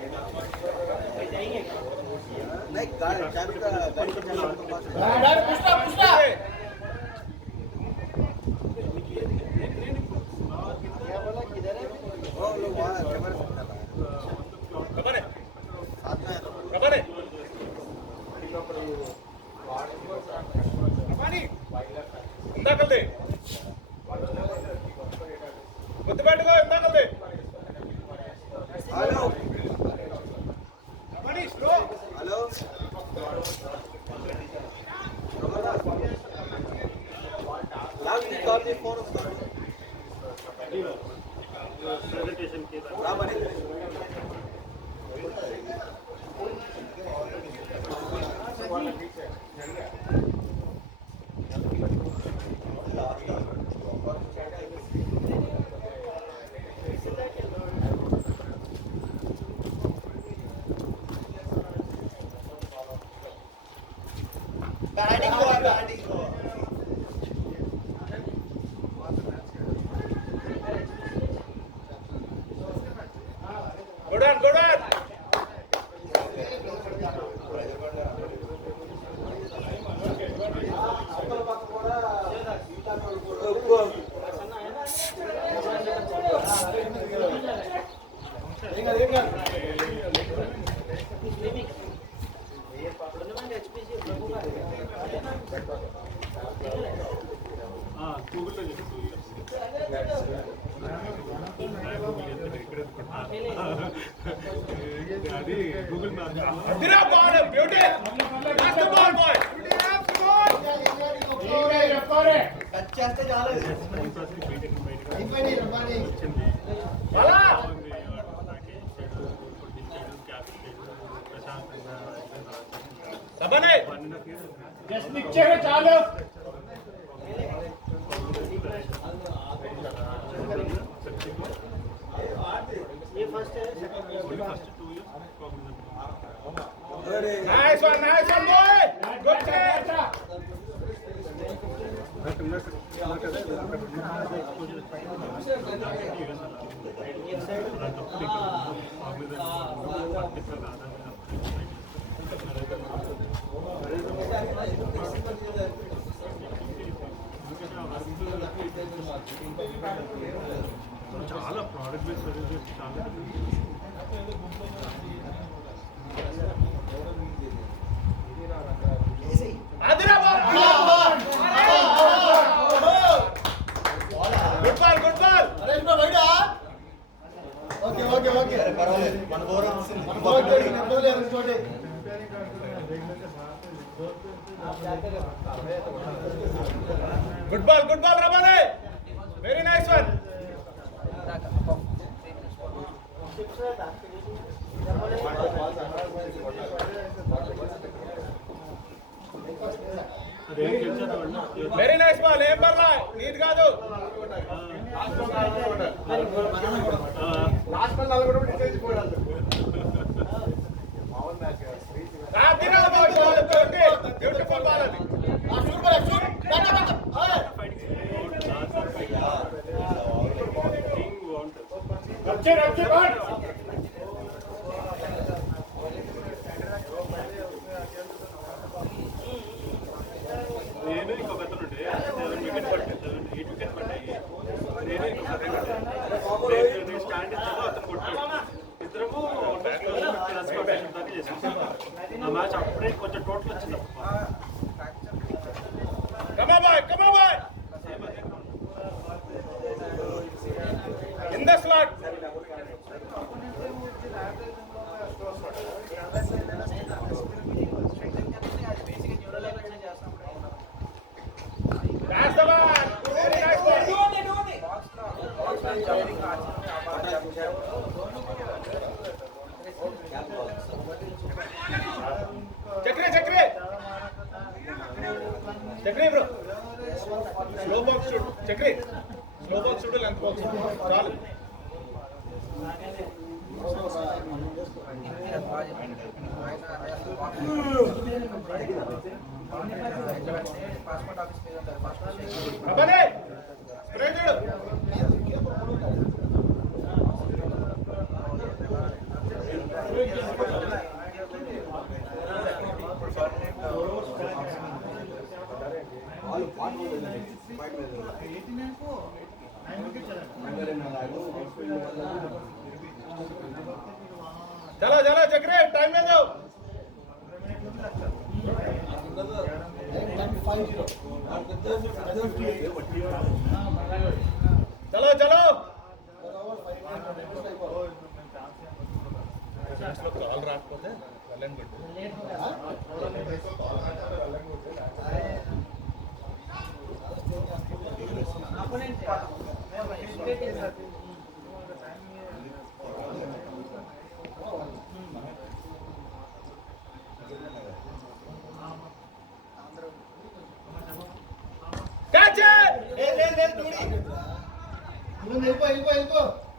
नहीं गाड़ी चाबी का गाड़ी का चाबी तो पास पुष्पा क्या बोला किधर है वो लोग वहाँ कैमरा खबर है साथ में खबर है ఇందాకల్ది గుర్తుపెట్టుకో, ఇందాకల్ది. हेलो हेलो लाग दी कॉल दी फोन प्रेजेंटेशन के रामनी గుడ్ ఆన్ గూగుల్లో అది గూగుల్ మ్యాప్ అదిరా బాల్ బ్యూటీ బాస్కెట్బాల్ బాయ్ కచ్చేస్తే చాలు అలా సబనే జస్ట్ పిక్చర్ చాలు Nice one boy. Good catch. చాలా ప్రోడక్ట్ బేస్డ్ సర్వీసెస్ చాలా Adira ball. Good ball. Naresh బ్రో బయట ఓకే ఓకే ఓకే పర్వాలేదు మన బోర్ వచ్చింది మన బోర్ లేదు ఇంకోటి Good ball, Ramane. Very nice one. Very nice ball. Aim barla. Neat kaadu. Last ball నలుగురు డిసైడ్ పోయారు Adira ball. Beautiful ball adi. Shoot Rupture ball. నేను ఇంకొక అతను ఉంటే 7 వికెట్ పట్టాయి 8 వికెట్ పట్టాయి స్లో బాక్స్ చూడు లెంత్ బాక్స్ చాలు అబ్బనే స్ప్రే చూడు चलो चलो चक्रे टाइम में दो चलो चलो కాల్ రాకపోతే వెళ్ళండి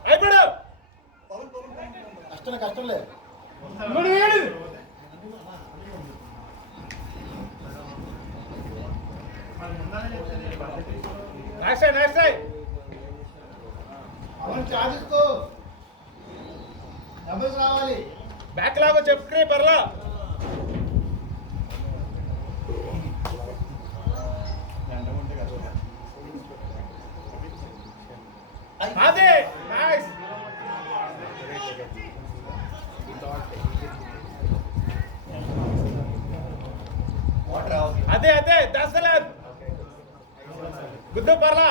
అయిపోయాడు కష్టం కష్టం లేదు అవును చార్జెస్తో డబుల్స్ రావాలి బ్యాక్ లాగో చెప్పుకునే పర్లా అదే నైస్ అదే అదే దసలేదు గుద్దు పర్లా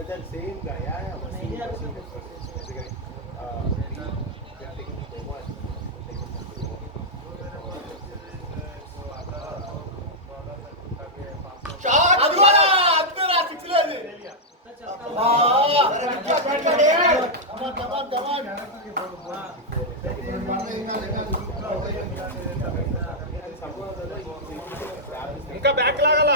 That same guy, yeah, basically, we are taking it over. Shot అద్వారా అద్వారా సిక్స్ లేదు ఇంకా బ్యాక్ లాగాల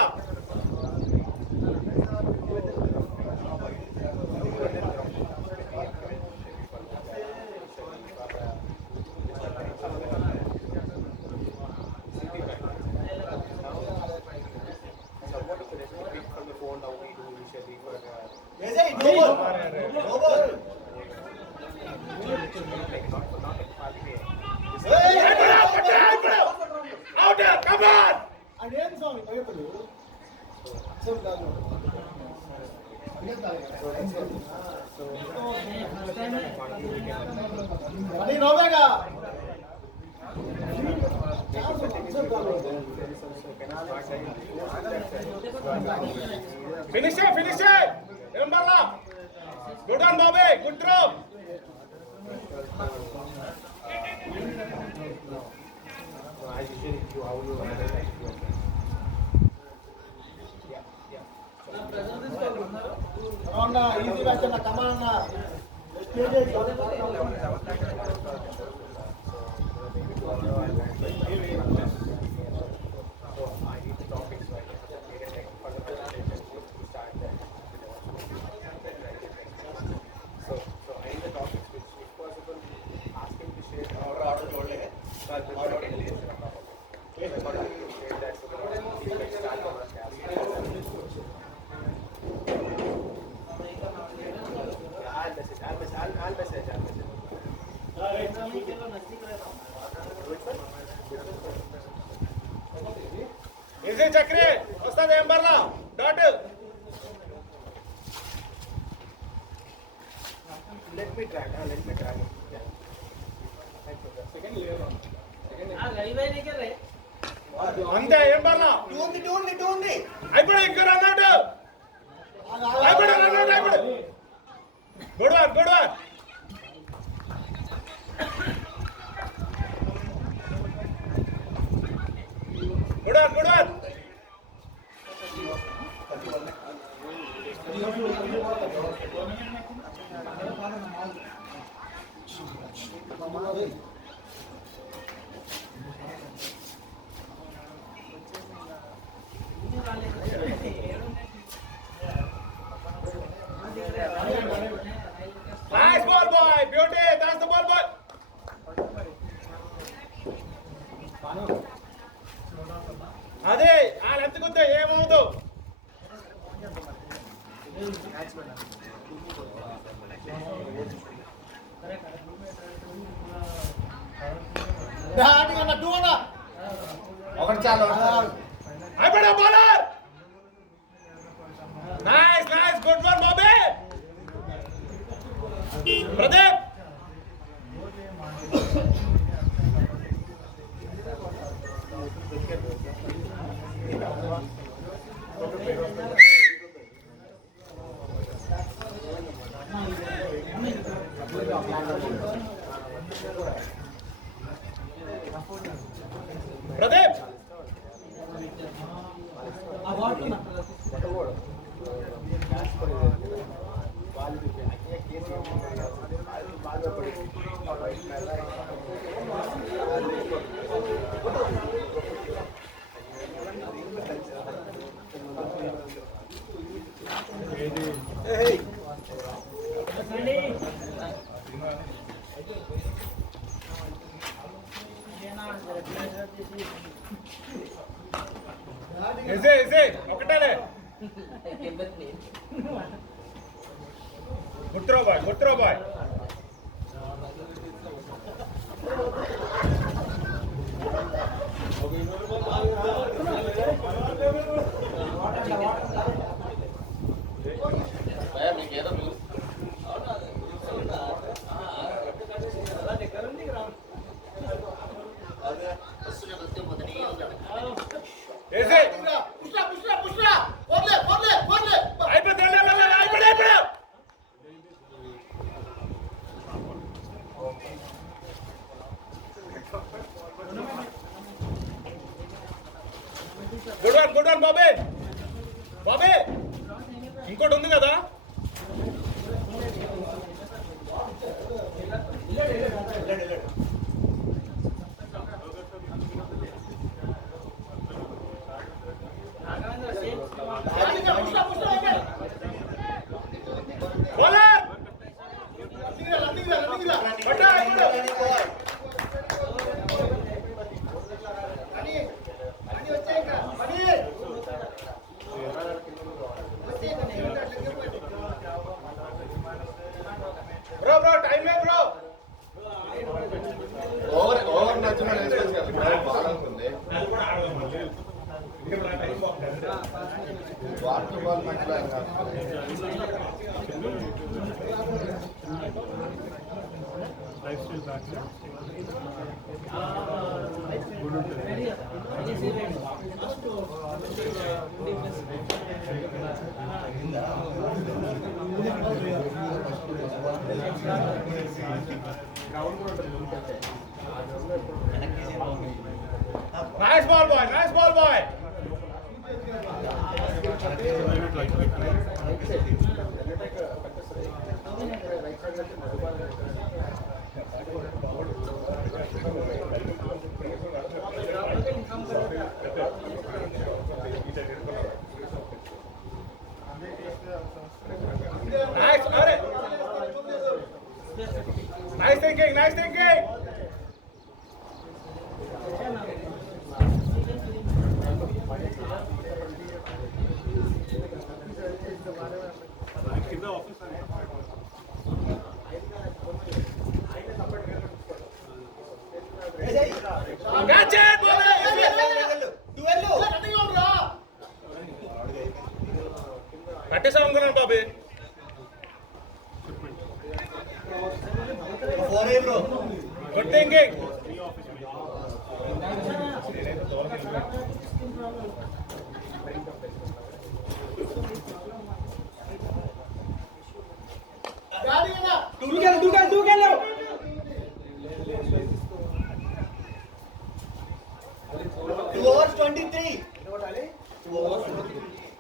అదేం స్వామి భయపడు అది నోవేగా ఫినిష్ ఏం బాలా గుడ్ ఆన్ బాబే గుడ్ డ్రాప్ అవునా ఈజీ బ్యాచ్ అన్న కమాన్ ఈజీ చక్రి వస్తుంది ఏం Barla dot Let me try. అంతే ఏం బర్లా అయిపోయి ఇంకా అన్నాడు అయిపోయి good one Nice ball, boy. Beauty. That's the ball, boy. అదే వాళ్ళు ఎత్తుకుంటే ఏమవుదు. ఒకటి చాలు. అయిపోయినా bowler. Nice nice good one Bobby. Pradeep Pradeep ఒకటేలే. Good throw boy. Good one Bobby. Bobby ఇంకోటి ఉంది కదా. బ్రో టైం లే బ్రో. ఓవర్ నచ్చిన బాగుంటుంది. వాటర్ బాల్ మధ్యలో లైఫ్ స్టైల్ బ్యాక్ గుడ్ ఉంటుంది. Nice ball boy. Nice ball boy. Nice, Arey. Nice thinking, nice thinking. కింద ఆఫీస్ Catch it, boy. కట్టేసాం అనుకున్నాను బాబీ. Good thinking.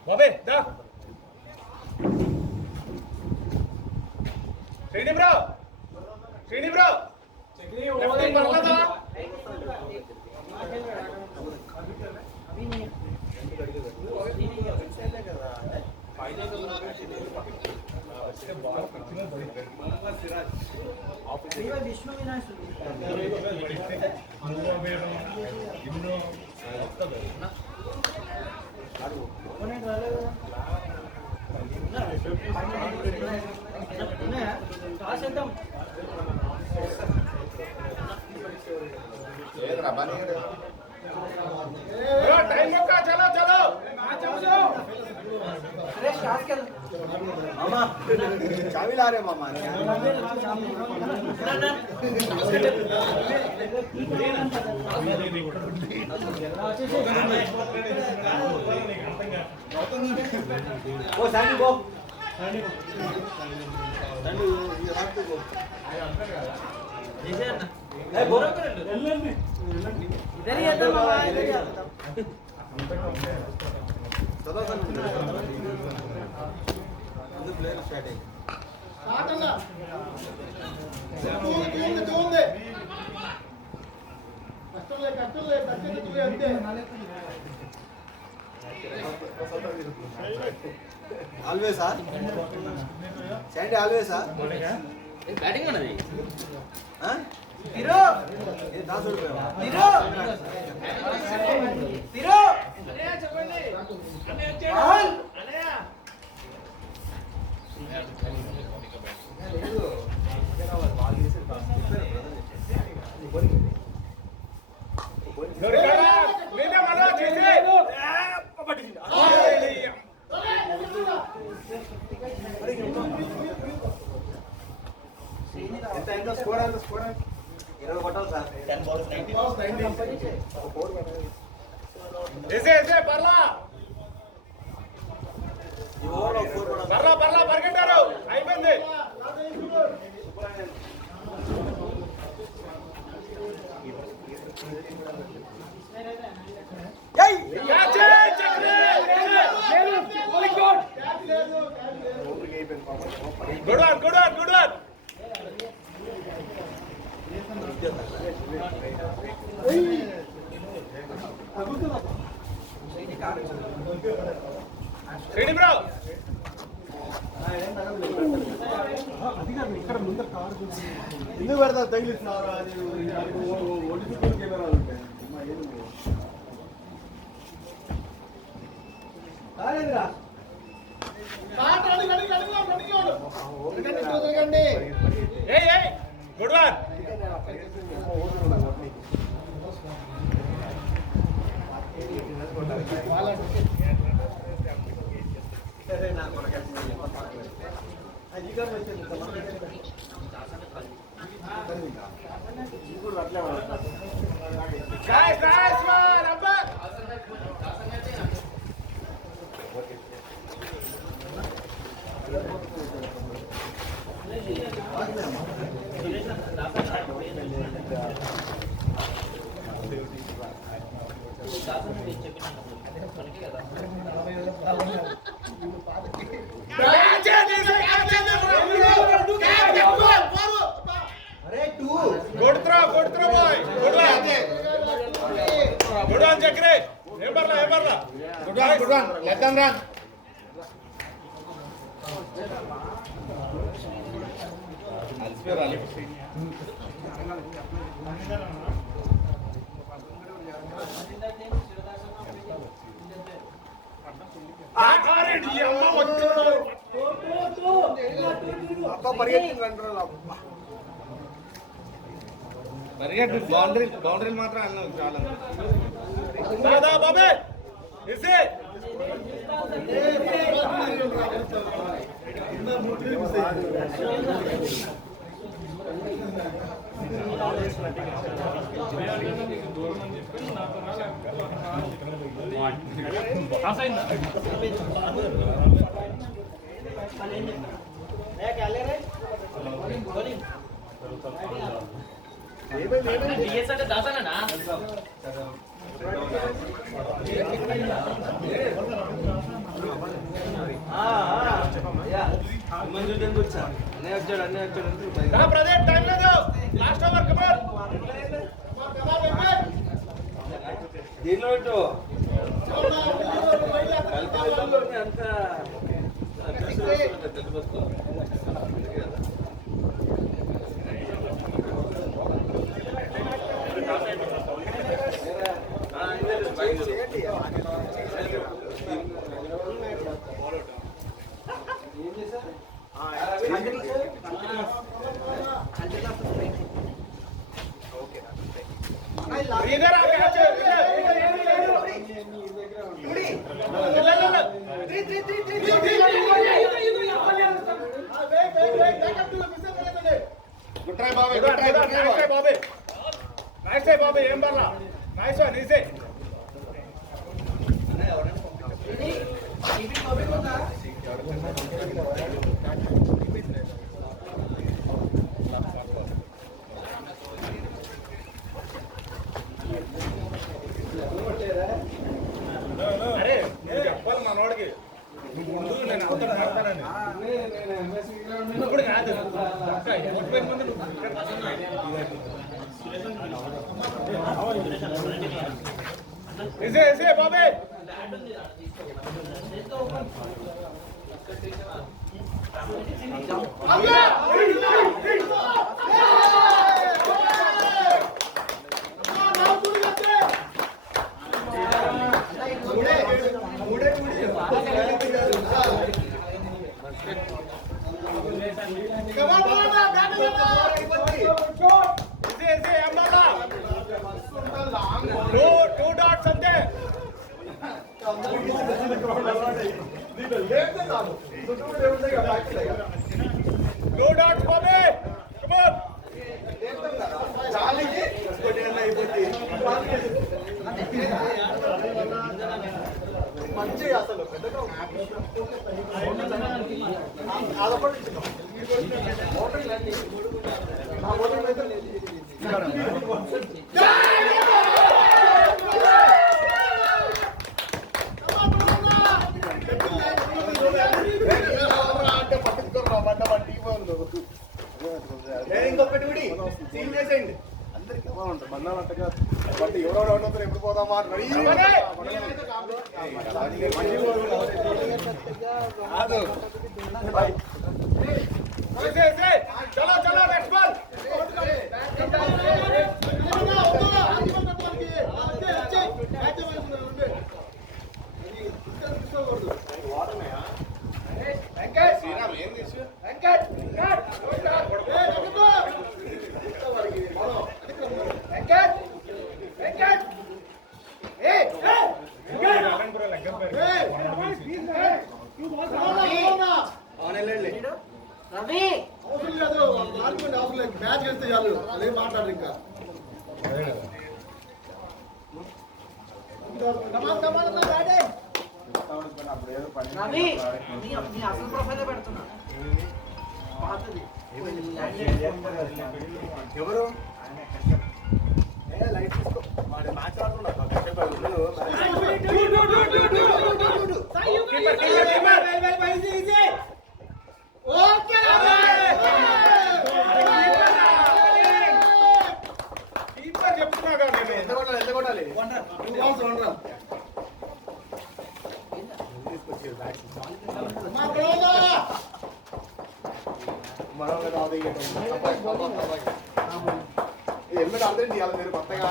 బాబీ దా. శ్రీని బ్రో లెఫ్ట్ పర్లేదా? లేదురా బనీ मामा चाबी ला रहे मामा ओ Sandy go Sandy you have to go ए बोरो వెళ్ళండి इधर ही आता मामा इधर ही आता सदा the player starting start anna చూంది కట్టలే చూయి అంతే ఆల్వేస్ ఆ శాండీ ఆల్వేస్ ఆ ఏ బ్యాటింగ్ అన్నది ఆ తిరో ఏ 10 రూపాయలు తిరో తిరో అన్నయ్య చెప్పండి అన్నయ్య వచ్చాడు అన్నయ్య పరిగెట్టారు అయిపోయింది good one good one good one ready bro ఇక్కడ ముందర కారు ఎందుకు పెడతారు తగిలిస్తున్నారు అది ఒడిసి కెమెరాలు ఉంటాయి కాలేదురా గుడ్ వన్ పరిగెట్టు బౌండరీ మాత్రం అన్నావు చాలా దాదా బాబే ఇసి అంటే దాసానా ప్రదీప్ టైం లేదు లాస్ట్ ఓవర్ కమాన్ దీనిలో పెట్టు అంత గుడ్ ట్రై బాబే, గుడ్ ట్రై బాబే. నైస్ ట్రై బాబే, ఏం బల్ల. Nice one, easy. అరే నేను చెప్పాలి మనోడికి ముందు నేను అవతల మాట్లాడాను ఇప్పుడు కాదు ముందు నువ్వు బాబే టూ డాట్స్ అంతే. టూ డాట్స్ బాబే, కమ్ ఆన్. మంచి అసలు అదొకటి అంటే పట్టించుకోరు పడ్డ టీం వాళ్ళు ఇంకొకటి కూడా సీన్ చేసేయండి అందరికి ఎవరు ఉంటారు మన్నాలంటగా బట్ ఎవరో ఉంటారు ఎప్పుడు పోదామా చలో చలో నెక్స్ట్ బాల్. వెంకట్ శ్రీరామ్ ఏం తీసు వెంకట్ వెంకట్ వెంకట్ వెంకట్ ఏ రవి అవసరం లేదు ఆడుకోండి అవసరం లేదు మ్యాచ్ గెలిస్తే చాలు అదేం మాట్లాడరు ఇంకా రవి నీ అసలు ప్రొఫైల్ పెడుతున్నా పాతది ఎవరు లైట్ తీసుకో మ్యాచ్ ఆడుతున్నా చెప్తున్నా కదా ఎంత కొట్టాలి హెల్మెట్ అందరం తీయాలి మీరు కొత్తగా